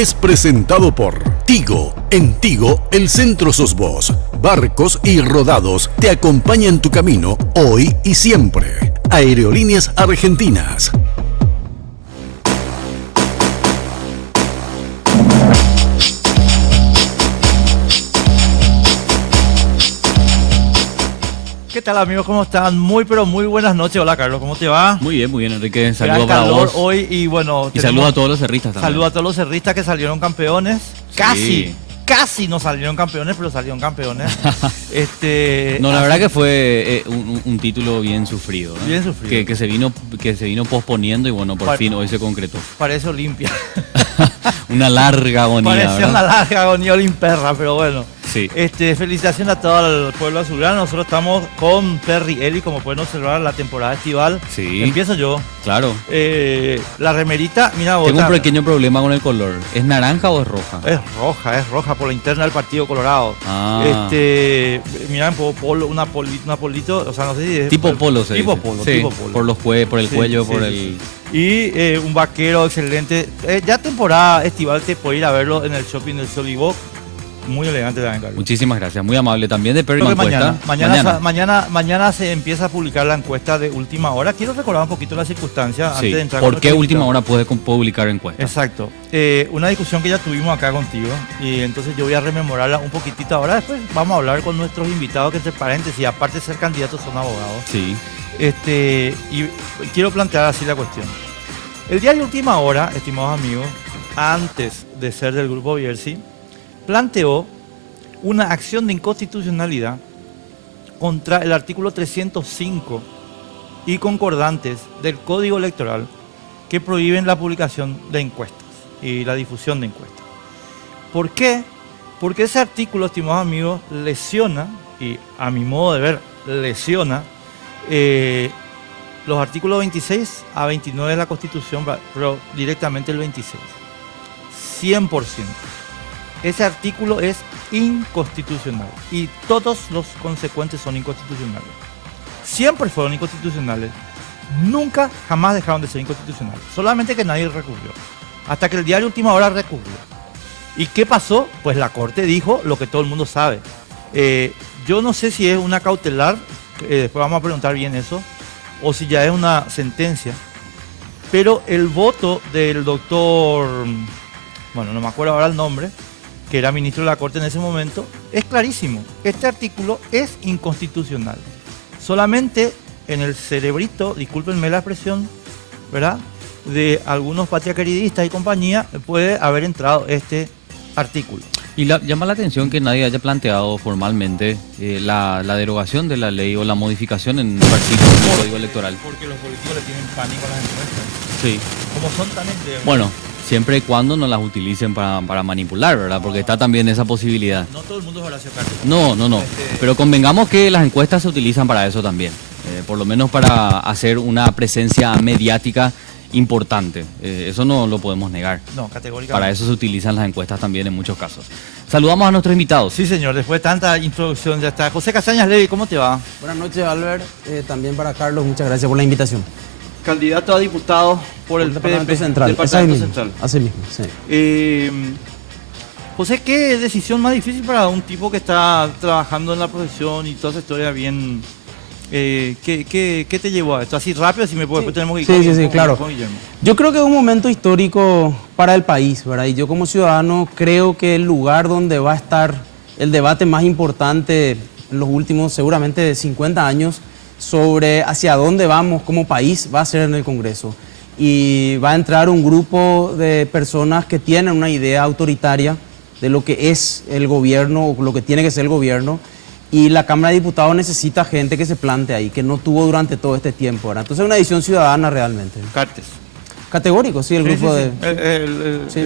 es presentado por Tigo. En Tigo, el centro sos vos. Barcos y rodados te acompañan tu camino hoy y siempre. Aerolíneas Argentinas. ¿Qué tal, amigos? ¿Cómo están? Muy, pero muy buenas noches. Hola, Carlos, ¿cómo te va? Muy bien, Enrique. Saludos para calor vos hoy y bueno... Y saludos a todos los cerristas también. Saludos a todos los cerristas que salieron campeones. Sí. Casi no salieron campeones, pero salieron campeones. No, la verdad que fue un título bien sufrido, ¿no? Bien sufrido. Que se vino posponiendo y bueno, por fin hoy se concretó. Parece Olimpia. Una larga agonía, Parecía ¿verdad? una larga agonía olimperra, pero bueno. Sí. Felicitaciones a todo el pueblo azulgrano. Nosotros estamos con Perry Eli, como pueden observar, la temporada estival. Sí. Empiezo yo. Claro. La remerita, mira vos. Tengo un pequeño problema con el color. ¿Es naranja o es roja? Es roja por la interna del Partido Colorado. Ah. Mira, una polito, o sea, no sé si es... Tipo polo se tipo dice. polo, Sí, tipo polo. por el Sí, cuello, sí, por sí, el... sí. Y un vaquero excelente. Ya temporada estival te puede ir a verlo en el shopping del Solibok. Muy elegante también, Carlos. Muchísimas gracias. Muy amable también de Perry Creo que Mancuesta. mañana se empieza a publicar la encuesta de última hora. Quiero recordar un poquito las circunstancias Sí. antes de entrar. ¿Por qué última hora puede publicar encuesta? Exacto. Una discusión que ya tuvimos acá contigo y entonces yo voy a rememorarla un poquitito ahora. Después vamos a hablar con nuestros invitados que, entre paréntesis, aparte de ser candidatos, son abogados. Sí. Y quiero plantear así la cuestión. El diario Última Hora, estimados amigos, antes de ser del grupo Bierzi, planteó una acción de inconstitucionalidad contra el artículo 305 y concordantes del Código Electoral que prohíben la publicación de encuestas y la difusión de encuestas. ¿Por qué? Porque ese artículo, estimados amigos, lesiona, y a mi modo de ver, lesiona los artículos 26 a 29 de la Constitución, pero directamente el 26. 100%. Ese artículo es inconstitucional y todos los consecuentes son inconstitucionales. Siempre fueron inconstitucionales. Nunca, jamás dejaron de ser inconstitucionales. Solamente que nadie recurrió. Hasta que el diario Última Hora recurrió. ¿Y qué pasó? Pues la Corte dijo lo que todo el mundo sabe. Yo no sé si es una cautelar, después vamos a preguntar bien eso, o si ya es una sentencia. Pero el voto del doctor, bueno, no me acuerdo ahora el nombre, que era ministro de la Corte en ese momento, es clarísimo. Este artículo es inconstitucional. Solamente en el cerebrito, discúlpenme la expresión, ¿verdad?, de algunos patriaqueridistas y compañía puede haber entrado este artículo. Y llama la atención que nadie haya planteado formalmente la derogación de la ley o la modificación en un artículo del Código Electoral. Porque los políticos le tienen pánico a las encuestas. Sí. Como son tan endebles. Bueno, siempre y cuando no las utilicen para manipular, ¿verdad? Porque está también esa posibilidad. No todo el mundo es Horacio Cartes. No. Pero convengamos que las encuestas se utilizan para eso también. Por lo menos para hacer una presencia mediática importante. Eso no lo podemos negar. No, categóricamente. Para eso se utilizan las encuestas también en muchos casos. Saludamos a nuestros invitados. Sí, señor. Después de tanta introducción ya está. José Casañas Levy, ¿cómo te va? Buenas noches, Albert. También para Carlos, muchas gracias por la invitación. Candidato a diputado por el Departamento PDP, Central. Departamento Central. Así mismo, sí. José, ¿qué decisión más difícil para un tipo que está trabajando en la profesión y toda esa historia bien... ¿qué te llevó a esto? Así rápido, si me puedes, después tenemos que ir Sí, claro. con Guillermo. Yo creo que es un momento histórico para el país, ¿verdad? Y yo como ciudadano creo que el lugar donde va a estar el debate más importante en los últimos, seguramente, 50 años sobre hacia dónde vamos como país va a ser en el Congreso. Y va a entrar un grupo de personas que tienen una idea autoritaria de lo que es el gobierno o lo que tiene que ser el gobierno. Y la Cámara de Diputados necesita gente que se plante ahí, que no tuvo durante todo este tiempo, ¿verdad? Entonces es una decisión ciudadana realmente. Cartes. Categórico, sí, el grupo de... Sí.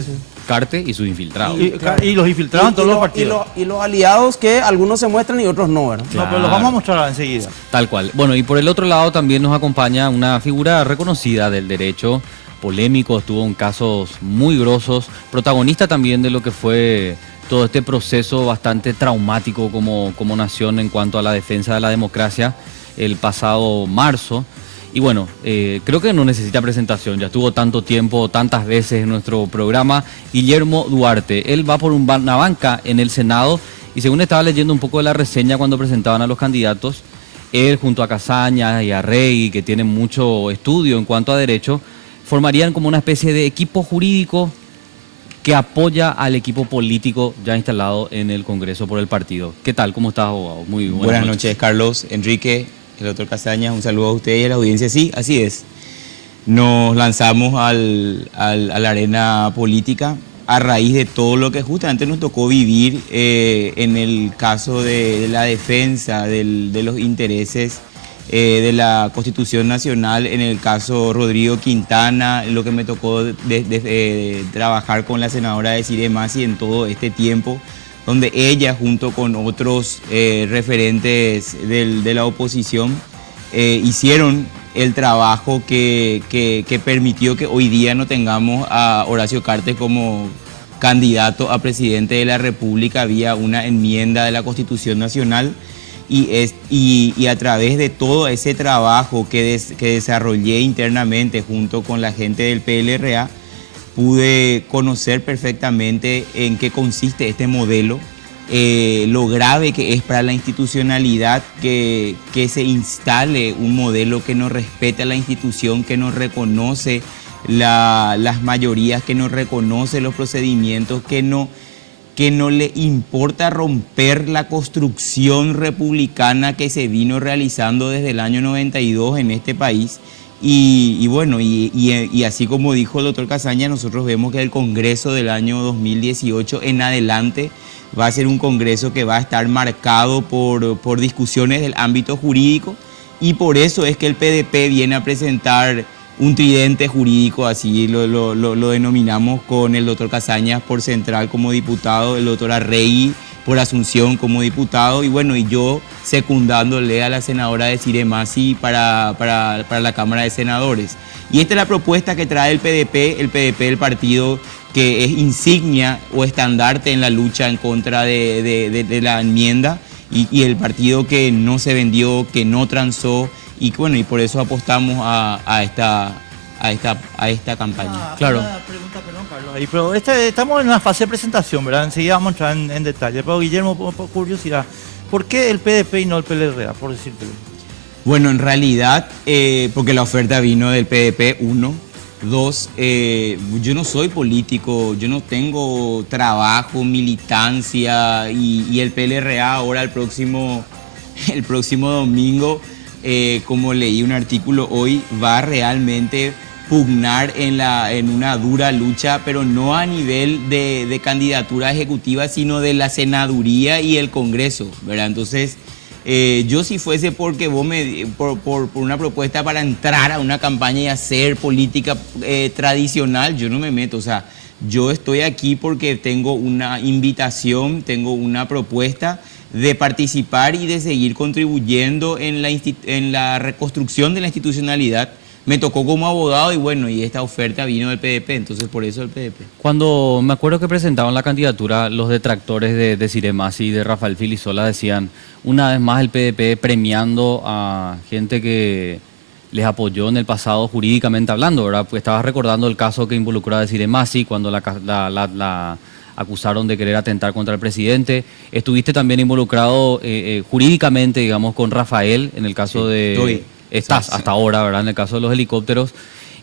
Carte y sus infiltrados. Y los infiltrados en todos los partidos. Y los aliados que algunos se muestran y otros no, ¿verdad? No, pero los vamos a mostrar enseguida. Tal cual. Bueno, y por el otro lado también nos acompaña una figura reconocida del derecho, polémico, estuvo en casos muy grosos, protagonista también de lo que fue todo este proceso bastante traumático como nación en cuanto a la defensa de la democracia el pasado marzo. Y bueno, creo que no necesita presentación, ya estuvo tanto tiempo, tantas veces en nuestro programa. Guillermo Duarte, él va por una banca en el Senado y según estaba leyendo un poco de la reseña cuando presentaban a los candidatos, él junto a Casaña y a Rey, que tienen mucho estudio en cuanto a derecho, formarían como una especie de equipo jurídico que apoya al equipo político ya instalado en el Congreso por el partido. ¿Qué tal? ¿Cómo estás, abogado? Muy buenas noches, Carlos, Enrique, el doctor Casaña, un saludo a ustedes y a la audiencia. Sí, así es. Nos lanzamos a la arena política a raíz de todo lo que justamente nos tocó vivir en el caso de la defensa de los intereses de la Constitución Nacional, en el caso Rodrigo Quintana, lo que me tocó trabajar con la senadora Desiree Masi en todo este tiempo, donde ella junto con otros referentes de la oposición hicieron el trabajo que permitió que hoy día no tengamos a Horacio Cartes como candidato a presidente de la República vía una enmienda de la Constitución Nacional. Y a través de todo ese trabajo que desarrollé internamente junto con la gente del PLRA, pude conocer perfectamente en qué consiste este modelo, lo grave que es para la institucionalidad que se instale un modelo que no respeta la institución, que no reconoce las mayorías, que no reconoce los procedimientos, que no le importa romper la construcción republicana que se vino realizando desde el año 92 en este país. Y bueno, y así como dijo el doctor Casaña, nosotros vemos que el Congreso del año 2018 en adelante va a ser un Congreso que va a estar marcado por discusiones del ámbito jurídico, y por eso es que el PDP viene a presentar un tridente jurídico, así lo denominamos, con el doctor Casañas por Central como diputado, el doctor Arregui por Asunción como diputado, y bueno, y yo secundándole a la senadora Desiree Masi para la Cámara de Senadores. Y esta es la propuesta que trae el PDP, el partido que es insignia o estandarte en la lucha en contra de la enmienda, y el partido que no se vendió, que no transó, y bueno, y por eso apostamos a esta campaña. Claro. Una pregunta, perdón, Carlos, ahí, pero estamos en una fase de presentación, ¿verdad? Enseguida vamos a entrar en detalle. Pero Guillermo, por curiosidad, ¿por qué el PDP y no el PLRA, por decirte? Bueno, en realidad, porque la oferta vino del PDP, uno. Dos, yo no soy político, yo no tengo trabajo, militancia, y el PLRA ahora el próximo domingo, como leí un artículo hoy, va a realmente pugnar en una dura lucha, pero no a nivel de candidatura ejecutiva, sino de la senaduría y el Congreso, ¿verdad? Entonces, yo si fuese porque vos por una propuesta para entrar a una campaña y hacer política tradicional, yo no me meto. O sea, yo estoy aquí porque tengo una invitación, tengo una propuesta de participar y de seguir contribuyendo en la reconstrucción de la institucionalidad. Me tocó como abogado y bueno, y esta oferta vino del PDP, entonces por eso el PDP. Cuando me acuerdo que presentaban la candidatura, los detractores de Desiree Masi y de Rafael Filisola decían, una vez más el PDP premiando a gente que les apoyó en el pasado jurídicamente hablando, ¿verdad? Pues estabas recordando el caso que involucró a Desiree Masi cuando la acusaron de querer atentar contra el presidente. Estuviste también involucrado jurídicamente, digamos, con Rafael en el caso de... Estás hasta ahora, ¿verdad? En el caso de los helicópteros.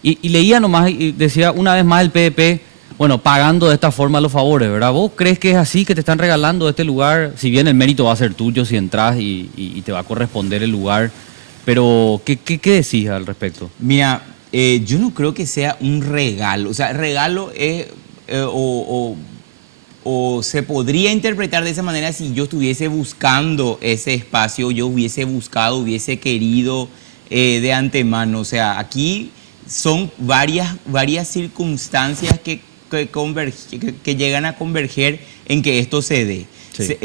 Y leía nomás y decía, una vez más el PDP, bueno, pagando de esta forma los favores, ¿verdad? ¿Vos crees que es así, que te están regalando este lugar? Si bien el mérito va a ser tuyo si entras y te va a corresponder el lugar, pero ¿qué decís al respecto? Mira, yo no creo que sea un regalo. O sea, regalo es... o se podría interpretar de esa manera si yo estuviese buscando ese espacio, yo hubiese buscado, hubiese querido de antemano. O sea, aquí son varias circunstancias que llegan a converger en que esto se dé. Sí.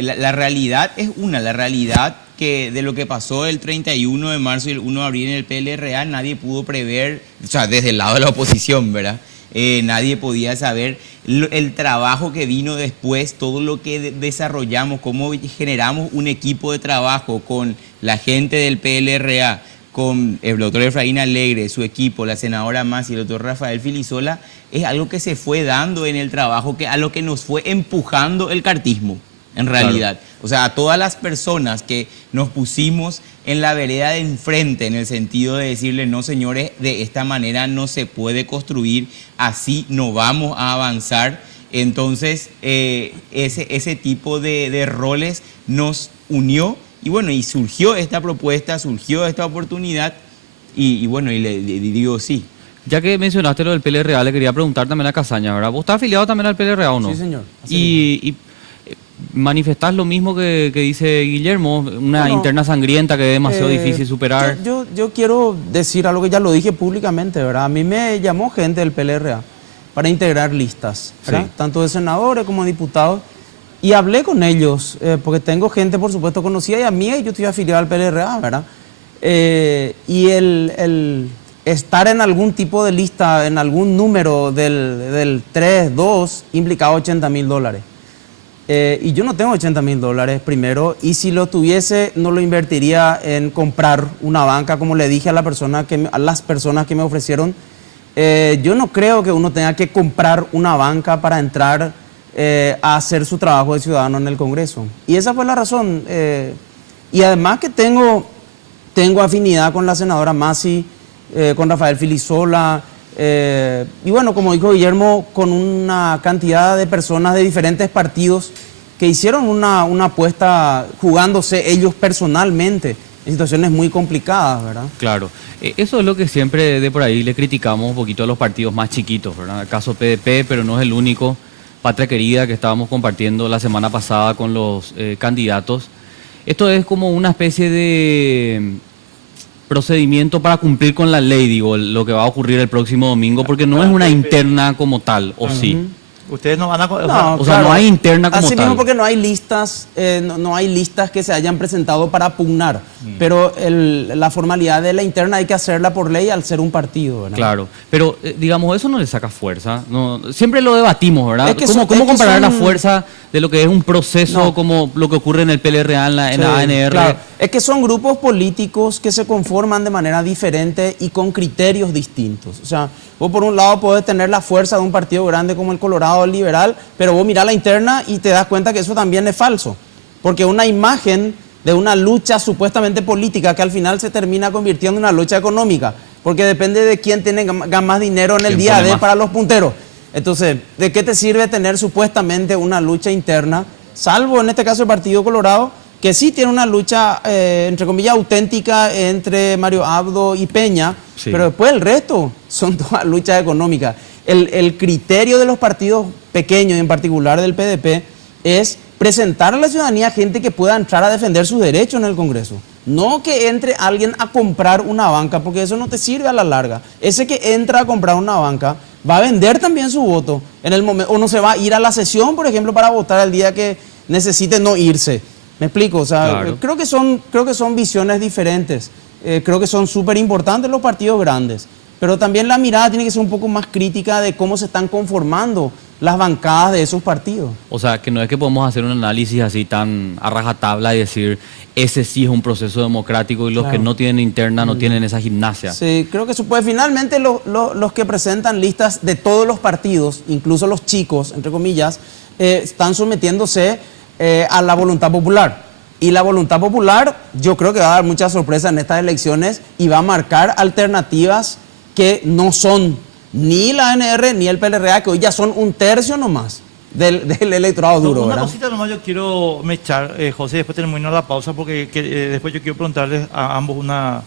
La realidad es la realidad que de lo que pasó el 31 de marzo y el 1 de abril en el PLRA, nadie pudo prever, o sea, desde el lado de la oposición, ¿verdad? Nadie podía saber el trabajo que vino después, todo lo que desarrollamos, cómo generamos un equipo de trabajo con la gente del PLRA, con el doctor Efraín Alegre, su equipo, la senadora Más y el doctor Rafael Filisola, es algo que se fue dando en el trabajo, a lo que nos fue empujando el cartismo, en realidad. Claro. O sea, a todas las personas que nos pusimos en la vereda de enfrente, en el sentido de decirle, no señores, de esta manera no se puede construir, así no vamos a avanzar. Entonces, ese tipo de roles nos unió y bueno, y surgió esta propuesta, surgió esta oportunidad y bueno, y le digo sí. Ya que mencionaste lo del PLRA, le quería preguntar también a Casaña, ¿verdad? ¿Vos estás afiliado también al PLRA o no? Sí, señor. Y manifestás lo mismo que dice Guillermo, una interna sangrienta que es demasiado difícil superar. Yo quiero decir algo que ya lo dije públicamente, ¿verdad? A mí me llamó gente del PLRA para integrar listas, ¿verdad? Sí. Tanto de senadores como de diputados. Y hablé con ellos, porque tengo gente, por supuesto, conocida y amiga, y yo estoy afiliado al PLRA, ¿verdad? Y el estar en algún tipo de lista, en algún número del 3, 2, implicaba $80.000. Y yo no tengo $80.000 primero, y si lo tuviese no lo invertiría en comprar una banca, como le dije a las personas que me ofrecieron. Yo no creo que uno tenga que comprar una banca para entrar a hacer su trabajo de ciudadano en el Congreso. Y esa fue la razón. Y además que tengo afinidad con la senadora Masi, con Rafael Filisola, y bueno, como dijo Guillermo, con una cantidad de personas de diferentes partidos que hicieron una apuesta jugándose ellos personalmente en situaciones muy complicadas, ¿verdad? Claro, eso es lo que siempre de por ahí le criticamos un poquito a los partidos más chiquitos, ¿verdad? El caso PDP, pero no es el único. Patria Querida, que estábamos compartiendo la semana pasada con los candidatos. Esto es como una especie de procedimiento para cumplir con la ley, digo, lo que va a ocurrir el próximo domingo, porque no es una interna como tal, ¿o sí? Ustedes no van a... O sea, no hay interna como así tal. Mismo porque no hay listas, no hay listas que se hayan presentado para pugnar, pero la formalidad de la interna hay que hacerla por ley al ser un partido, ¿verdad? Claro, pero digamos, eso no le saca fuerza. No, siempre lo debatimos, ¿verdad? Es que ¿Cómo comparar la fuerza de lo que es un proceso como lo que ocurre en el PLRA, en la ANR? Claro. Es que son grupos políticos que se conforman de manera diferente y con criterios distintos. O sea, vos por un lado podés tener la fuerza de un partido grande como el Colorado Liberal, pero vos mirás la interna y te das cuenta que eso también es falso. Porque una imagen de una lucha supuestamente política que al final se termina convirtiendo en una lucha económica, porque depende de quién tiene más dinero en el día D para los punteros. Entonces, ¿de qué te sirve tener supuestamente una lucha interna? Salvo en este caso el Partido Colorado, que sí tiene una lucha, entre comillas, auténtica entre Mario Abdo y Peña, sí. Pero después el resto son todas luchas económicas. El criterio de los partidos pequeños, y en particular del PDP, es presentar a la ciudadanía gente que pueda entrar a defender sus derechos en el Congreso. No que entre alguien a comprar una banca, porque eso no te sirve a la larga. Ese que entra a comprar una banca va a vender también su voto en el momento, o no se va a ir a la sesión, por ejemplo, para votar el día que necesite no irse. ¿Me explico? O sea, claro. creo que son visiones diferentes. Creo que son súper importantes los partidos grandes. Pero también la mirada tiene que ser un poco más crítica de cómo se están conformando las bancadas de esos partidos. O sea, que no es que podemos hacer un análisis así tan a rajatabla y decir, ese sí es un proceso democrático y los que no tienen interna no tienen esa gimnasia. Sí, creo que eso puede. Finalmente los que presentan listas de todos los partidos, incluso los chicos, entre comillas, están sometiéndose a la voluntad popular. Y la voluntad popular yo creo que va a dar muchas sorpresas en estas elecciones y va a marcar alternativas que no son ni la ANR ni el PLRA, que hoy ya son un tercio nomás del electorado duro. Una ¿verdad? cosita nomás yo quiero mechar, José, después termino la pausa porque después yo quiero preguntarles a ambos una...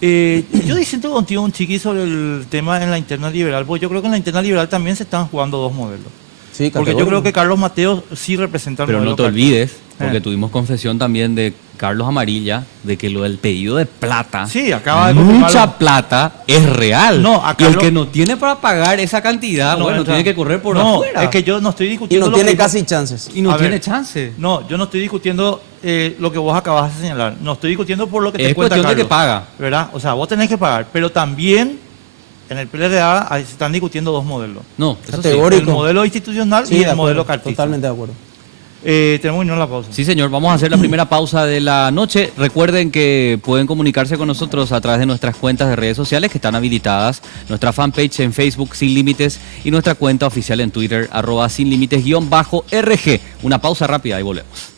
yo disiento contigo un chiqui sobre el tema en la interna liberal, porque yo creo que en la interna liberal también se están jugando dos modelos. Sí, porque yo creo que Carlos Mateos sí representa el Pero modelo. no te olvides, porque tuvimos confesión también de Carlos Amarilla, de que lo del pedido de plata, sí, acaba de mucha plata, es real. No, y el que no tiene para pagar esa cantidad, tiene que correr por afuera. Es que yo no estoy discutiendo. Y no tiene casi chances. Y no tiene chance. No, yo no estoy discutiendo lo que vos acabas de señalar. No estoy discutiendo por lo que te es cuenta cuestión Carlos, de que paga. ¿verdad? O sea, vos tenés que pagar, pero también en el PLRA se están discutiendo dos modelos. No, eso categórico. El modelo institucional y el modelo cartista. Totalmente de acuerdo. Tenemos que irnos a la pausa. Sí, señor. Vamos a hacer la primera pausa de la noche. Recuerden que pueden comunicarse con nosotros a través de nuestras cuentas de redes sociales que están habilitadas. Nuestra fanpage en Facebook, Sin Límites, y nuestra cuenta oficial en Twitter, @sinlímites_RG. Una pausa rápida y volvemos.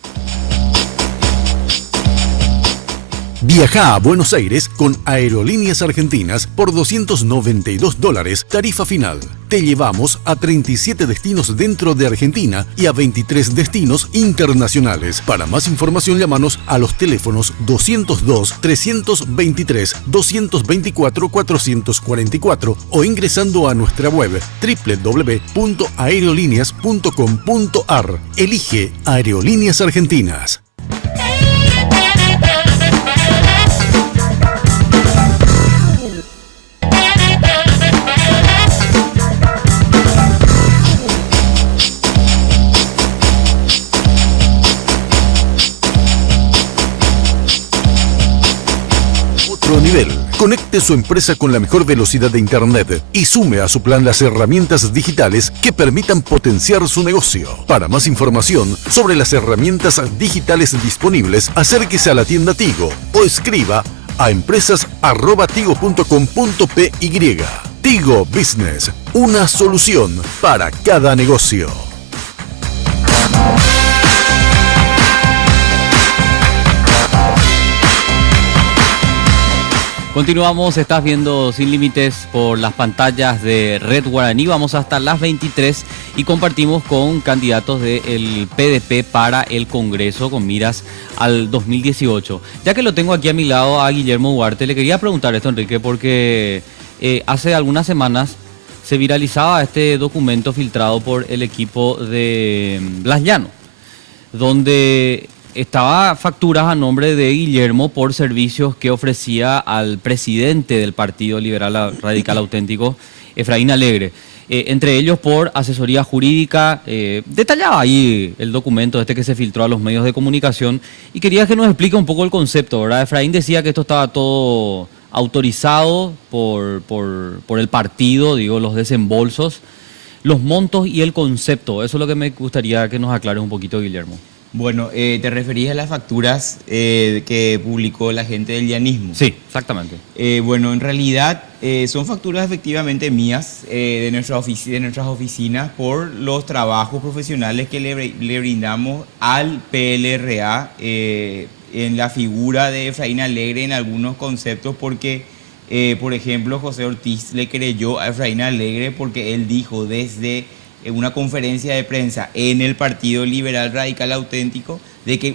Viaja a Buenos Aires con Aerolíneas Argentinas por $292, tarifa final. Te llevamos a 37 destinos dentro de Argentina y a 23 destinos internacionales. Para más información, llámanos a los teléfonos 202-323-224-444 o ingresando a nuestra web www.aerolíneas.com.ar. Elige Aerolíneas Argentinas. Nivel. Conecte su empresa con la mejor velocidad de Internet y sume a su plan las herramientas digitales que permitan potenciar su negocio. Para más información sobre las herramientas digitales disponibles, acérquese a la tienda Tigo o escriba a empresas@tigo.com.py. Tigo Business, una solución para cada negocio. Continuamos, estás viendo Sin Límites por las pantallas de Red Guaraní. Vamos hasta las 23 y compartimos con candidatos del PDP para el Congreso con miras al 2018. Ya que lo tengo aquí a mi lado a Guillermo Duarte, le quería preguntar esto, Enrique, porque hace algunas semanas se viralizaba este documento filtrado por el equipo de Blas Llano, donde estaba facturas a nombre de Guillermo por servicios que ofrecía al presidente del Partido Liberal Radical Auténtico, Efraín Alegre. Entre ellos por asesoría jurídica. Detallaba ahí el documento que se filtró a los medios de comunicación y quería que nos explique un poco el concepto, ¿verdad? Efraín decía que esto estaba todo autorizado por el partido, digo, los desembolsos, los montos y el concepto. Eso es lo que me gustaría que nos aclare un poquito, Guillermo. Bueno, ¿te referías a las facturas que publicó la gente del llanismo? Sí, exactamente. Bueno, en realidad son facturas efectivamente mías de nuestras oficinas por los trabajos profesionales que le brindamos al PLRA en la figura de Efraín Alegre en algunos conceptos porque, por ejemplo, José Ortiz le creyó a Efraín Alegre porque él dijo desde en una conferencia de prensa en el Partido Liberal Radical Auténtico de que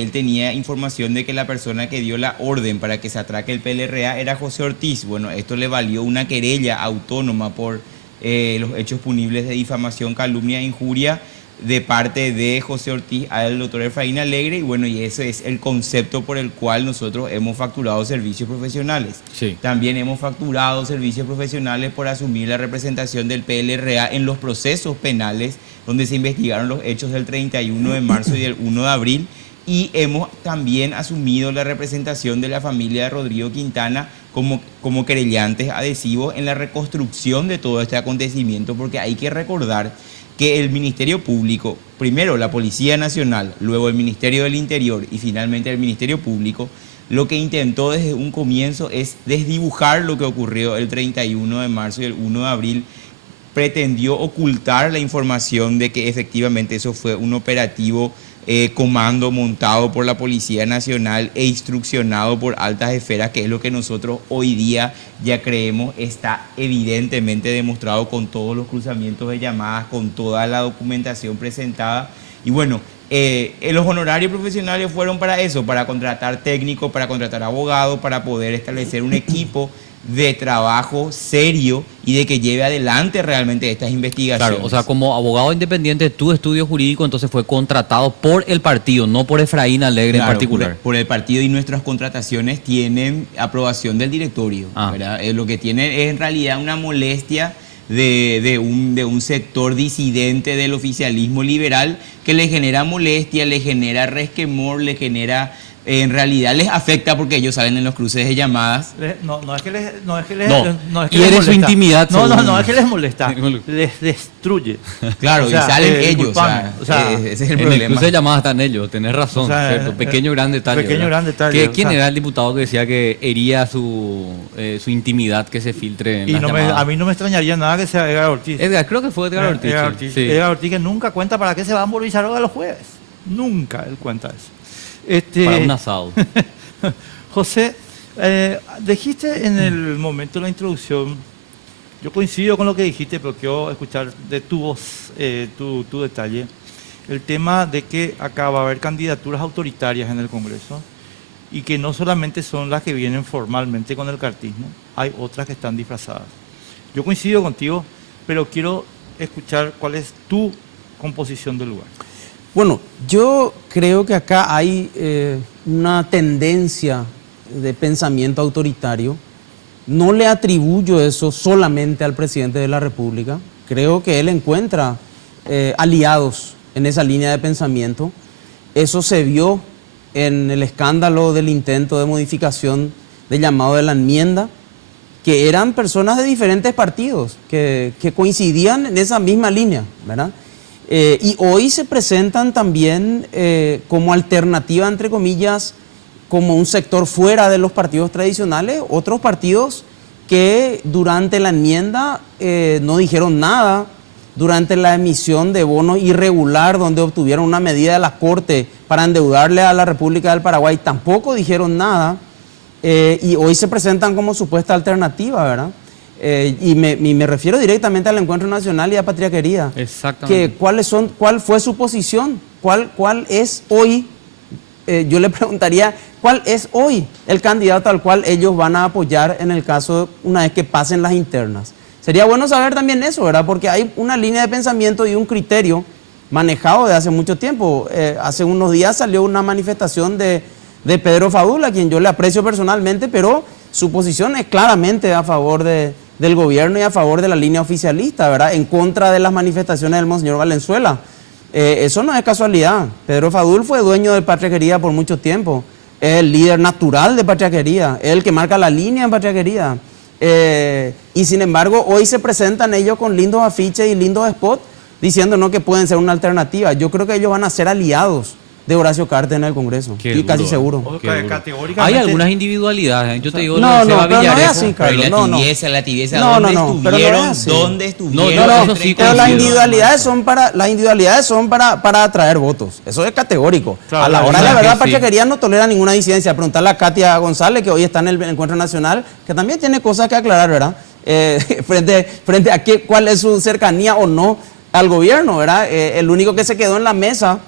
él tenía información de que la persona que dio la orden para que se atraque el PLRA era José Ortiz. Bueno, esto le valió una querella autónoma por los hechos punibles de difamación, calumnia e injuria de parte de José Ortiz al doctor Efraín Alegre, y bueno, y ese es el concepto por el cual nosotros hemos facturado servicios profesionales. Sí. También hemos facturado servicios profesionales por asumir la representación del PLRA en los procesos penales donde se investigaron los hechos del 31 de marzo y del 1 de abril, y hemos también asumido la representación de la familia de Rodrigo Quintana como querellantes adhesivos en la reconstrucción de todo este acontecimiento, porque hay que recordar que el Ministerio Público, primero la Policía Nacional, luego el Ministerio del Interior y finalmente el Ministerio Público, lo que intentó desde un comienzo es desdibujar lo que ocurrió el 31 de marzo y el 1 de abril, pretendió ocultar la información de que efectivamente eso fue un operativo comando montado por la Policía Nacional e instruccionado por altas esferas, que es lo que nosotros hoy día ya creemos está evidentemente demostrado con todos los cruzamientos de llamadas, con toda la documentación presentada. Y bueno, los honorarios profesionales fueron para eso, para contratar técnicos, para contratar abogados, para poder establecer un equipo de trabajo serio y de que lleve adelante realmente estas investigaciones. Claro, o sea, como abogado independiente, tu estudio jurídico entonces fue contratado por el partido, no por Efraín Alegre, claro, en particular. Por el partido, y nuestras contrataciones tienen aprobación del directorio. ¿Verdad? Lo que tiene es en realidad una molestia de un sector disidente del oficialismo liberal que le genera molestia, le genera resquemor, le genera en realidad les afecta porque ellos salen en los cruces de llamadas. No es que les No, molesta. hiere su intimidad, No, según- no es que les molesta. Les destruye. Claro, O sea, y salen ellos. disculpame, o sea, ese es el En el problema. cruce de llamadas están ellos, tenés razón, O sea, ¿cierto? Pequeño gran detalle. pequeño ¿verdad? gran detalle, ¿Quién o sea. era el diputado que decía que hería su intimidad que se filtre en Y las llamadas? a mí no me extrañaría nada que sea Edgar Ortiz. Edgar, creo que fue Edgar Ortiz. Edgar sí. Ortiz. Sí. Edgar Ortiz que nunca cuenta para qué se va a Villarroel los jueves. Nunca él cuenta eso. Para un asado. José, dijiste en el momento de la introducción, yo coincido con lo que dijiste, pero quiero escuchar de tu voz, tu detalle, el tema de que acá va a haber candidaturas autoritarias en el Congreso y que no solamente son las que vienen formalmente con el cartismo, hay otras que están disfrazadas. Yo coincido contigo, pero quiero escuchar cuál es tu composición del lugar. Bueno, yo creo que acá hay una tendencia de pensamiento autoritario. No le atribuyo eso solamente al presidente de la República. Creo que él encuentra aliados en esa línea de pensamiento. Eso se vio en el escándalo del intento de modificación del llamado de la enmienda, que eran personas de diferentes partidos que coincidían en esa misma línea, ¿verdad? Y hoy se presentan también como alternativa, entre comillas, como un sector fuera de los partidos tradicionales, otros partidos que durante la enmienda no dijeron nada, durante la emisión de bonos irregular, donde obtuvieron una medida de la Corte para endeudarle a la República del Paraguay, tampoco dijeron nada, y hoy se presentan como supuesta alternativa, ¿verdad? Y me refiero directamente al Encuentro Nacional y a Patria Querida. Exactamente. ¿Cuál fue su posición? ¿Cuál es hoy? Yo le preguntaría, ¿cuál es hoy el candidato al cual ellos van a apoyar en el caso una vez que pasen las internas? Sería bueno saber también eso, ¿verdad? Porque hay una línea de pensamiento y un criterio manejado de hace mucho tiempo. Hace unos días salió una manifestación de Pedro Fadul, a quien yo le aprecio personalmente, pero su posición es claramente a favor del gobierno y a favor de la línea oficialista, ¿verdad? En contra de las manifestaciones del Monseñor Valenzuela. Eso no es casualidad. Pedro Fadul fue dueño de Patria Querida por mucho tiempo. Es el líder natural de Patria Querida, es el que marca la línea en Patria Querida. Y sin embargo, hoy se presentan ellos con lindos afiches y lindos spots diciéndonos que pueden ser una alternativa. Yo creo que ellos van a ser aliados de Horacio Cartes en el Congreso. Qué Estoy casi duro, seguro. Qué duro. Categóricamente- Hay algunas individualidades. Yo te digo, No, lo de no, Seba pero no es Villarejo. así, Pero Carlos. y No, no. la tibieza, No, ¿dónde no, no, pero no es estuvieron? así. ¿Dónde estuvieron? yo No, eso sí pero las coincido. individualidades son para atraer votos. Eso es categórico. Claro, a la hora de la claro verdad, que sí. Patria Querida no tolera ninguna disidencia. Preguntarle a Katia González, que hoy está en el Encuentro Nacional, que también tiene cosas que aclarar, ¿verdad? Frente a cuál es su cercanía o no al gobierno, ¿verdad? El único que se quedó en la mesa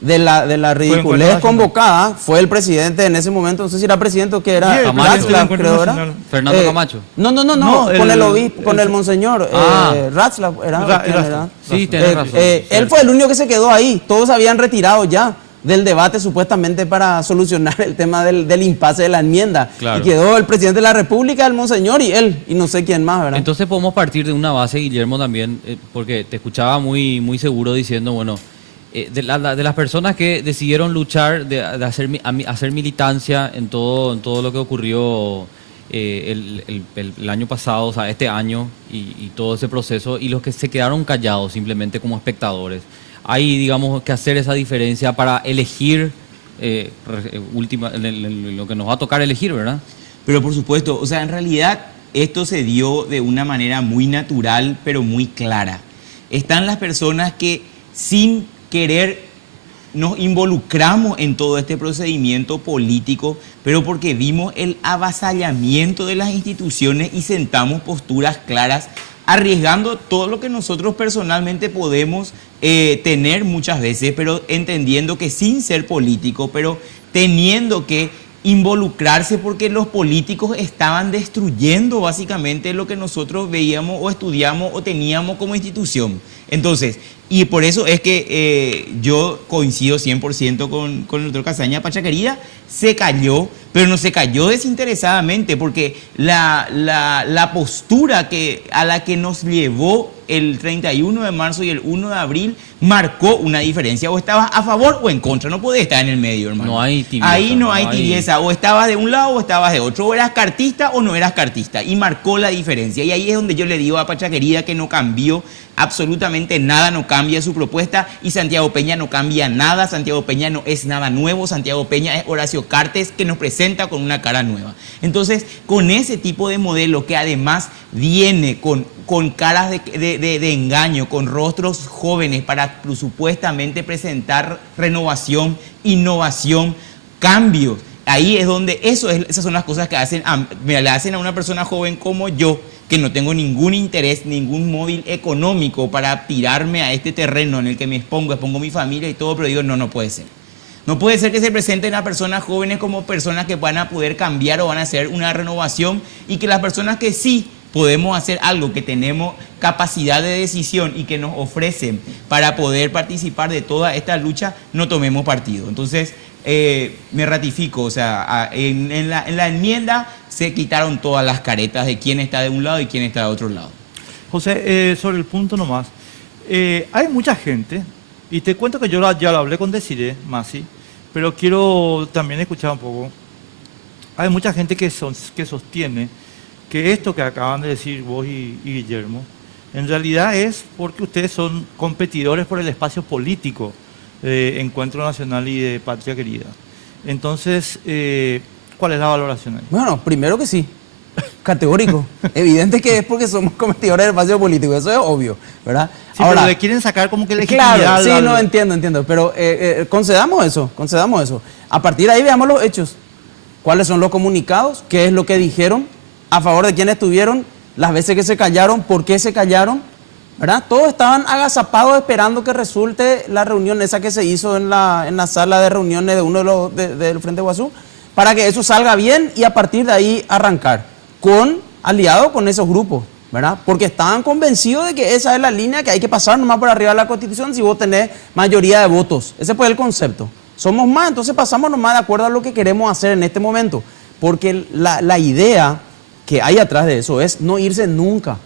de la ridiculez Encuentro Nacional. convocada fue el presidente en ese momento, no sé si era presidente o que era, Sí, el Camacho. presidente del Ratzlaff, Encuentro creo, ¿verdad? Nacional. Fernando Camacho. No, No, con el- el obispo, con el- el monseñor, Ah. Ratzlaff, ¿era? Ra- ¿Quién era? Sí, tenés razón. Él fue el único que se quedó ahí, todos habían retirado ya del debate supuestamente para solucionar el tema del impasse de la enmienda. Claro. Y quedó el presidente de la República, el monseñor y él, y no sé quién más, ¿verdad? Entonces podemos partir de una base, Guillermo, también, porque te escuchaba muy, muy seguro diciendo, bueno, de las personas que decidieron luchar, de hacer militancia en todo lo que ocurrió el año pasado, o sea, este año y todo ese proceso, y los que se quedaron callados simplemente como espectadores. Hay, digamos, que hacer esa diferencia para elegir lo que nos va a tocar elegir, ¿verdad? Pero por supuesto, o sea, en realidad esto se dio de una manera muy natural, pero muy clara. Están las personas que sin querer nos involucramos en todo este procedimiento político, pero porque vimos el avasallamiento de las instituciones y sentamos posturas claras, arriesgando todo lo que nosotros personalmente podemos tener muchas veces, pero entendiendo que sin ser político, pero teniendo que involucrarse porque los políticos estaban destruyendo básicamente lo que nosotros veíamos o estudiamos o teníamos como institución. Entonces, y por eso es que yo coincido 100% con el doctor Casaña. Patria Querida se cayó, pero no se cayó desinteresadamente, porque la postura a la que nos llevó el 31 de marzo y el 1 de abril marcó una diferencia. O estabas a favor o en contra, no podés estar en el medio, hermano. No hay tibieza. Ahí no hay tibieza, o estabas de un lado o estabas de otro, o eras cartista o no eras cartista, y marcó la diferencia. Y ahí es donde yo le digo a Pacha Querida que no cambió absolutamente nada, no cambia su propuesta, y Santiago Peña no cambia nada. Santiago Peña no es nada nuevo, Santiago Peña es Horacio Cartes, que nos presenta con una cara nueva. Entonces, con ese tipo de modelo que además viene con caras de engaño, con rostros jóvenes para supuestamente presentar renovación, innovación, cambio. Ahí es donde esas son las cosas que le hacen a una persona joven como yo, que no tengo ningún interés, ningún móvil económico para tirarme a este terreno en el que me expongo mi familia y todo, pero digo, no puede ser. No puede ser que se presenten a personas jóvenes como personas que van a poder cambiar o van a hacer una renovación, y que las personas que sí podemos hacer algo, que tenemos capacidad de decisión y que nos ofrecen para poder participar de toda esta lucha, no tomemos partido. Entonces, me ratifico, o sea, en la enmienda se quitaron todas las caretas de quién está de un lado y quién está de otro lado. José, sobre el punto nomás, hay mucha gente, y te cuento que yo ya lo hablé con Desiree Masi, pero quiero también escuchar un poco. Hay mucha gente que sostiene que esto que acaban de decir vos y Guillermo, en realidad es porque ustedes son competidores por el espacio político de Encuentro Nacional y de Patria Querida. Entonces, ¿cuál es la valoración ahí? Bueno, primero que sí, categórico. Evidente que es porque somos competidores del espacio político, eso es obvio, ¿verdad? Sí, ahora, pero le quieren sacar como que legitimidad. Claro, sí, no, entiendo, pero concedamos eso. A partir de ahí veamos los hechos. ¿Cuáles son los comunicados? ¿Qué es lo que dijeron? ¿A favor de quién estuvieron? ¿Las veces que se callaron? ¿Por qué se callaron? ¿Verdad? Todos estaban agazapados esperando que resulte la reunión esa que se hizo en la sala de reuniones de uno de los del Frente Guazú, para que eso salga bien y a partir de ahí arrancar, aliados con esos grupos, ¿verdad? Porque estaban convencidos de que esa es la línea que hay que pasar nomás por arriba de la Constitución si vos tenés mayoría de votos. Ese fue el concepto. Somos más, entonces pasamos nomás de acuerdo a lo que queremos hacer en este momento. Porque la idea que hay atrás de eso es no irse nunca.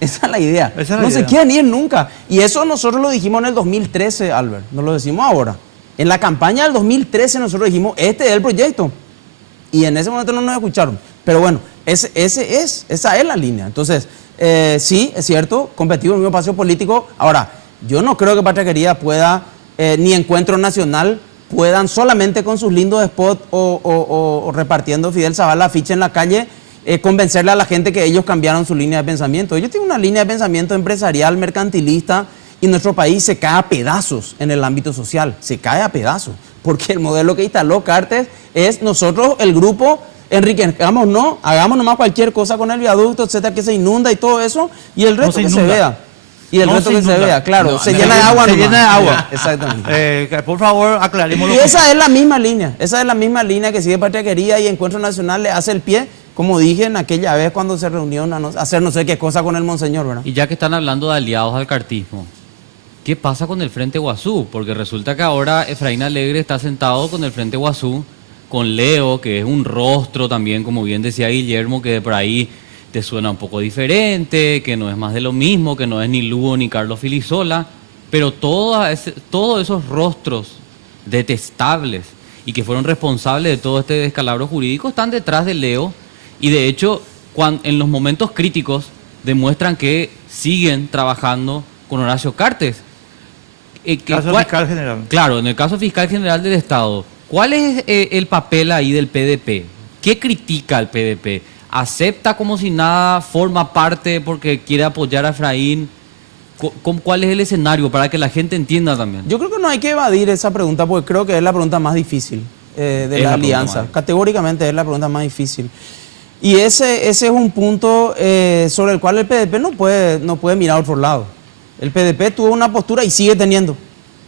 Esa es la idea. No se quieren ir nunca. Y eso nosotros lo dijimos en el 2013, Albert. No lo decimos ahora. En la campaña del 2013 nosotros dijimos, este es el proyecto. Y en ese momento no nos escucharon. Pero bueno, esa es la línea. Entonces, sí, es cierto, competimos en el mismo espacio político. Ahora, yo no creo que Patria Querida pueda, ni Encuentro Nacional, puedan solamente con sus lindos spots o repartiendo Fidel Zavala afiche en la calle, convencerle a la gente que ellos cambiaron su línea de pensamiento. Ellos tienen una línea de pensamiento empresarial, mercantilista, y nuestro país se cae a pedazos en el ámbito social, se cae a pedazos, porque el modelo que instaló Cartes es nosotros, el grupo, enriquezcámonos, hagamos nomás cualquier cosa con el viaducto, etcétera, que se inunda y todo eso, y el resto que se vea. Y el resto que se vea, claro, se llena de agua. Se llena de agua. Exactamente. Por favor, aclaremos. Y esa es la misma línea que sigue Patria Querida, y Encuentro Nacional le hace el pie, como dije en aquella vez cuando se reunió a hacer no sé qué cosa con el monseñor, ¿verdad? Y ya que están hablando de aliados al cartismo, ¿qué pasa con el Frente Guazú? Porque resulta que ahora Efraín Alegre está sentado con el Frente Guazú, con Leo, que es un rostro también, como bien decía Guillermo, que de por ahí te suena un poco diferente, que no es más de lo mismo, que no es ni Lugo ni Carlos Filisola, pero todos esos rostros detestables y que fueron responsables de todo este descalabro jurídico están detrás de Leo, y de hecho en los momentos críticos demuestran que siguen trabajando con Horacio Cartes. Caso fiscal general. Claro, en el caso fiscal general del Estado, ¿cuál es el papel ahí del PDP? ¿Qué critica el PDP? ¿Acepta como si nada? ¿Forma parte porque quiere apoyar a Efraín? ¿Cuál es el escenario para que la gente entienda también? Yo creo que no hay que evadir esa pregunta porque creo que es la pregunta más difícil de la alianza. Categóricamente es la pregunta más difícil. Y ese es un punto sobre el cual el PDP no puede mirar a otro lado. El PDP tuvo una postura y sigue teniendo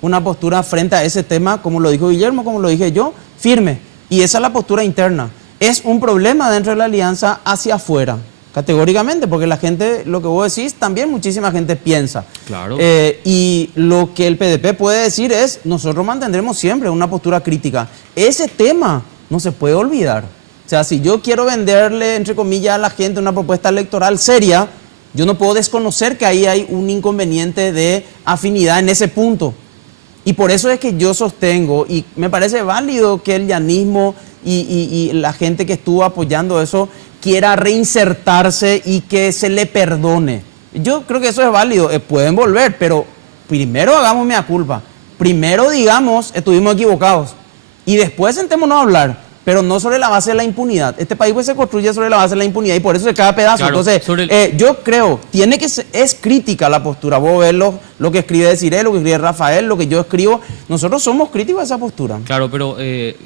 una postura frente a ese tema, como lo dijo Guillermo, como lo dije yo, firme. Y esa es la postura interna. Es un problema dentro de la alianza hacia afuera, categóricamente, porque la gente, lo que vos decís, también muchísima gente piensa. Claro. Y lo que el PDP puede decir es, nosotros mantendremos siempre una postura crítica. Ese tema no se puede olvidar. O sea, si yo quiero venderle, entre comillas, a la gente una propuesta electoral seria, Yo no puedo desconocer que ahí hay un inconveniente de afinidad en ese punto. Y por eso es que yo sostengo, y me parece válido que el llanismo y la gente que estuvo apoyando eso quiera reinsertarse y que se le perdone. Yo creo que eso es válido, pueden volver, pero primero hagamos mea culpa. Primero digamos, estuvimos equivocados. Y después sentémonos a hablar, pero no sobre la base de la impunidad. Este país pues se construye sobre la base de la impunidad y por eso se cae a pedazos. Claro, entonces, yo creo, es crítica la postura. Vos ves lo que escribe Desiree, lo que escribe Rafael, lo que yo escribo. Nosotros somos críticos de esa postura. Claro, pero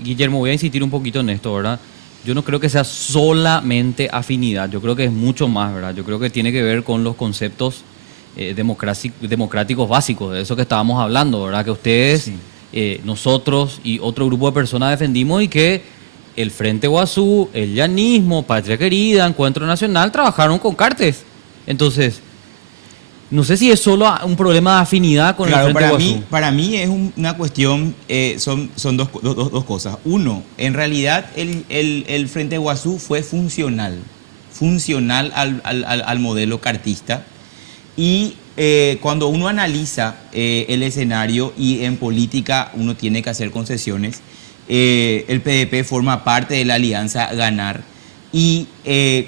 Guillermo, voy a insistir un poquito en esto, ¿verdad? Yo no creo que sea solamente afinidad, yo creo que es mucho más, ¿verdad? Yo creo que tiene que ver con los conceptos democráticos básicos, de eso que estábamos hablando, ¿verdad? Que ustedes, nosotros y otro grupo de personas defendimos y que el Frente Guazú, el llanismo, Patria Querida, Encuentro Nacional trabajaron con Cartes. Entonces, no sé si es solo un problema de afinidad con el Frente Guazú. Para mí es una cuestión, son dos cosas. Uno, en realidad el Frente Guazú fue funcional al modelo cartista. Y cuando uno analiza el escenario y en política uno tiene que hacer concesiones, el PDP forma parte de la alianza Ganar y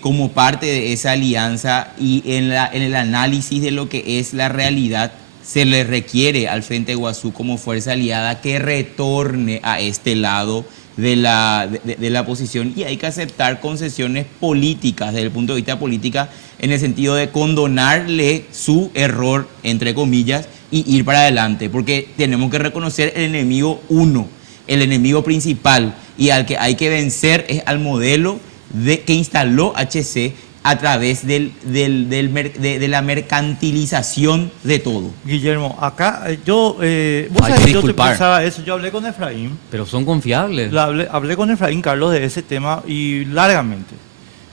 como parte de esa alianza y en el análisis de lo que es la realidad se le requiere al Frente Guazú como fuerza aliada que retorne a este lado de la posición y hay que aceptar concesiones políticas desde el punto de vista política en el sentido de condonarle su error, entre comillas, y ir para adelante, porque tenemos que reconocer el enemigo uno, el enemigo principal, y al que hay que vencer es al modelo que instaló HC a través de la mercantilización de todo. Guillermo, acá vos sabés que yo te pensaba eso, yo hablé con Efraín. Pero son confiables. Hablé con Efraín, Carlos, de ese tema y largamente,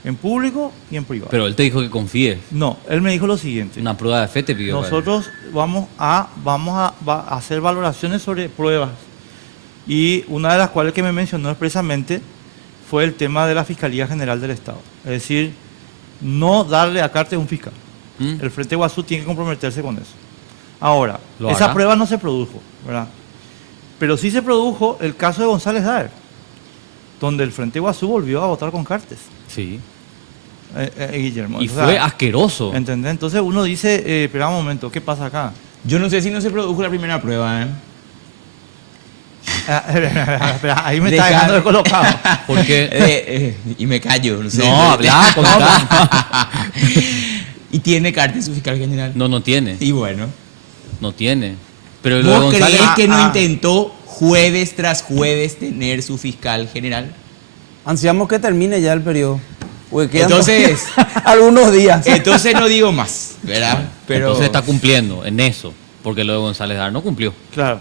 en público y en privado. Pero él te dijo que confíes. No, él me dijo lo siguiente. Una prueba de fe te pidió. Nosotros vamos a hacer valoraciones sobre pruebas y una de las cuales que me mencionó expresamente fue el tema de la Fiscalía General del Estado. Es decir, no darle a Cartes un fiscal. El Frente Guazú tiene que comprometerse con eso. Ahora, esa prueba no se produjo, ¿verdad? Pero sí se produjo el caso de González Daer, donde el Frente Guazú volvió a votar con Cartes. Sí. Guillermo. Y fue asqueroso. ¿Entendés? Entonces uno dice, espera un momento, ¿qué pasa acá? Yo no sé si no se produjo la primera prueba, ¿eh? Espera, ahí me está dejando descolocado. Porque y me callo, no sé. No, habla, contá. ¿Y tiene Cartes su fiscal general? No tiene. Y bueno. No tiene. Pero ¿Vos crees que no intentó jueves tras jueves tener su fiscal general? Ansiamos que termine ya el periodo. Entonces, algunos días. Entonces no digo más, ¿verdad? Pero entonces está cumpliendo en eso, porque lo de González Daer no cumplió. Claro.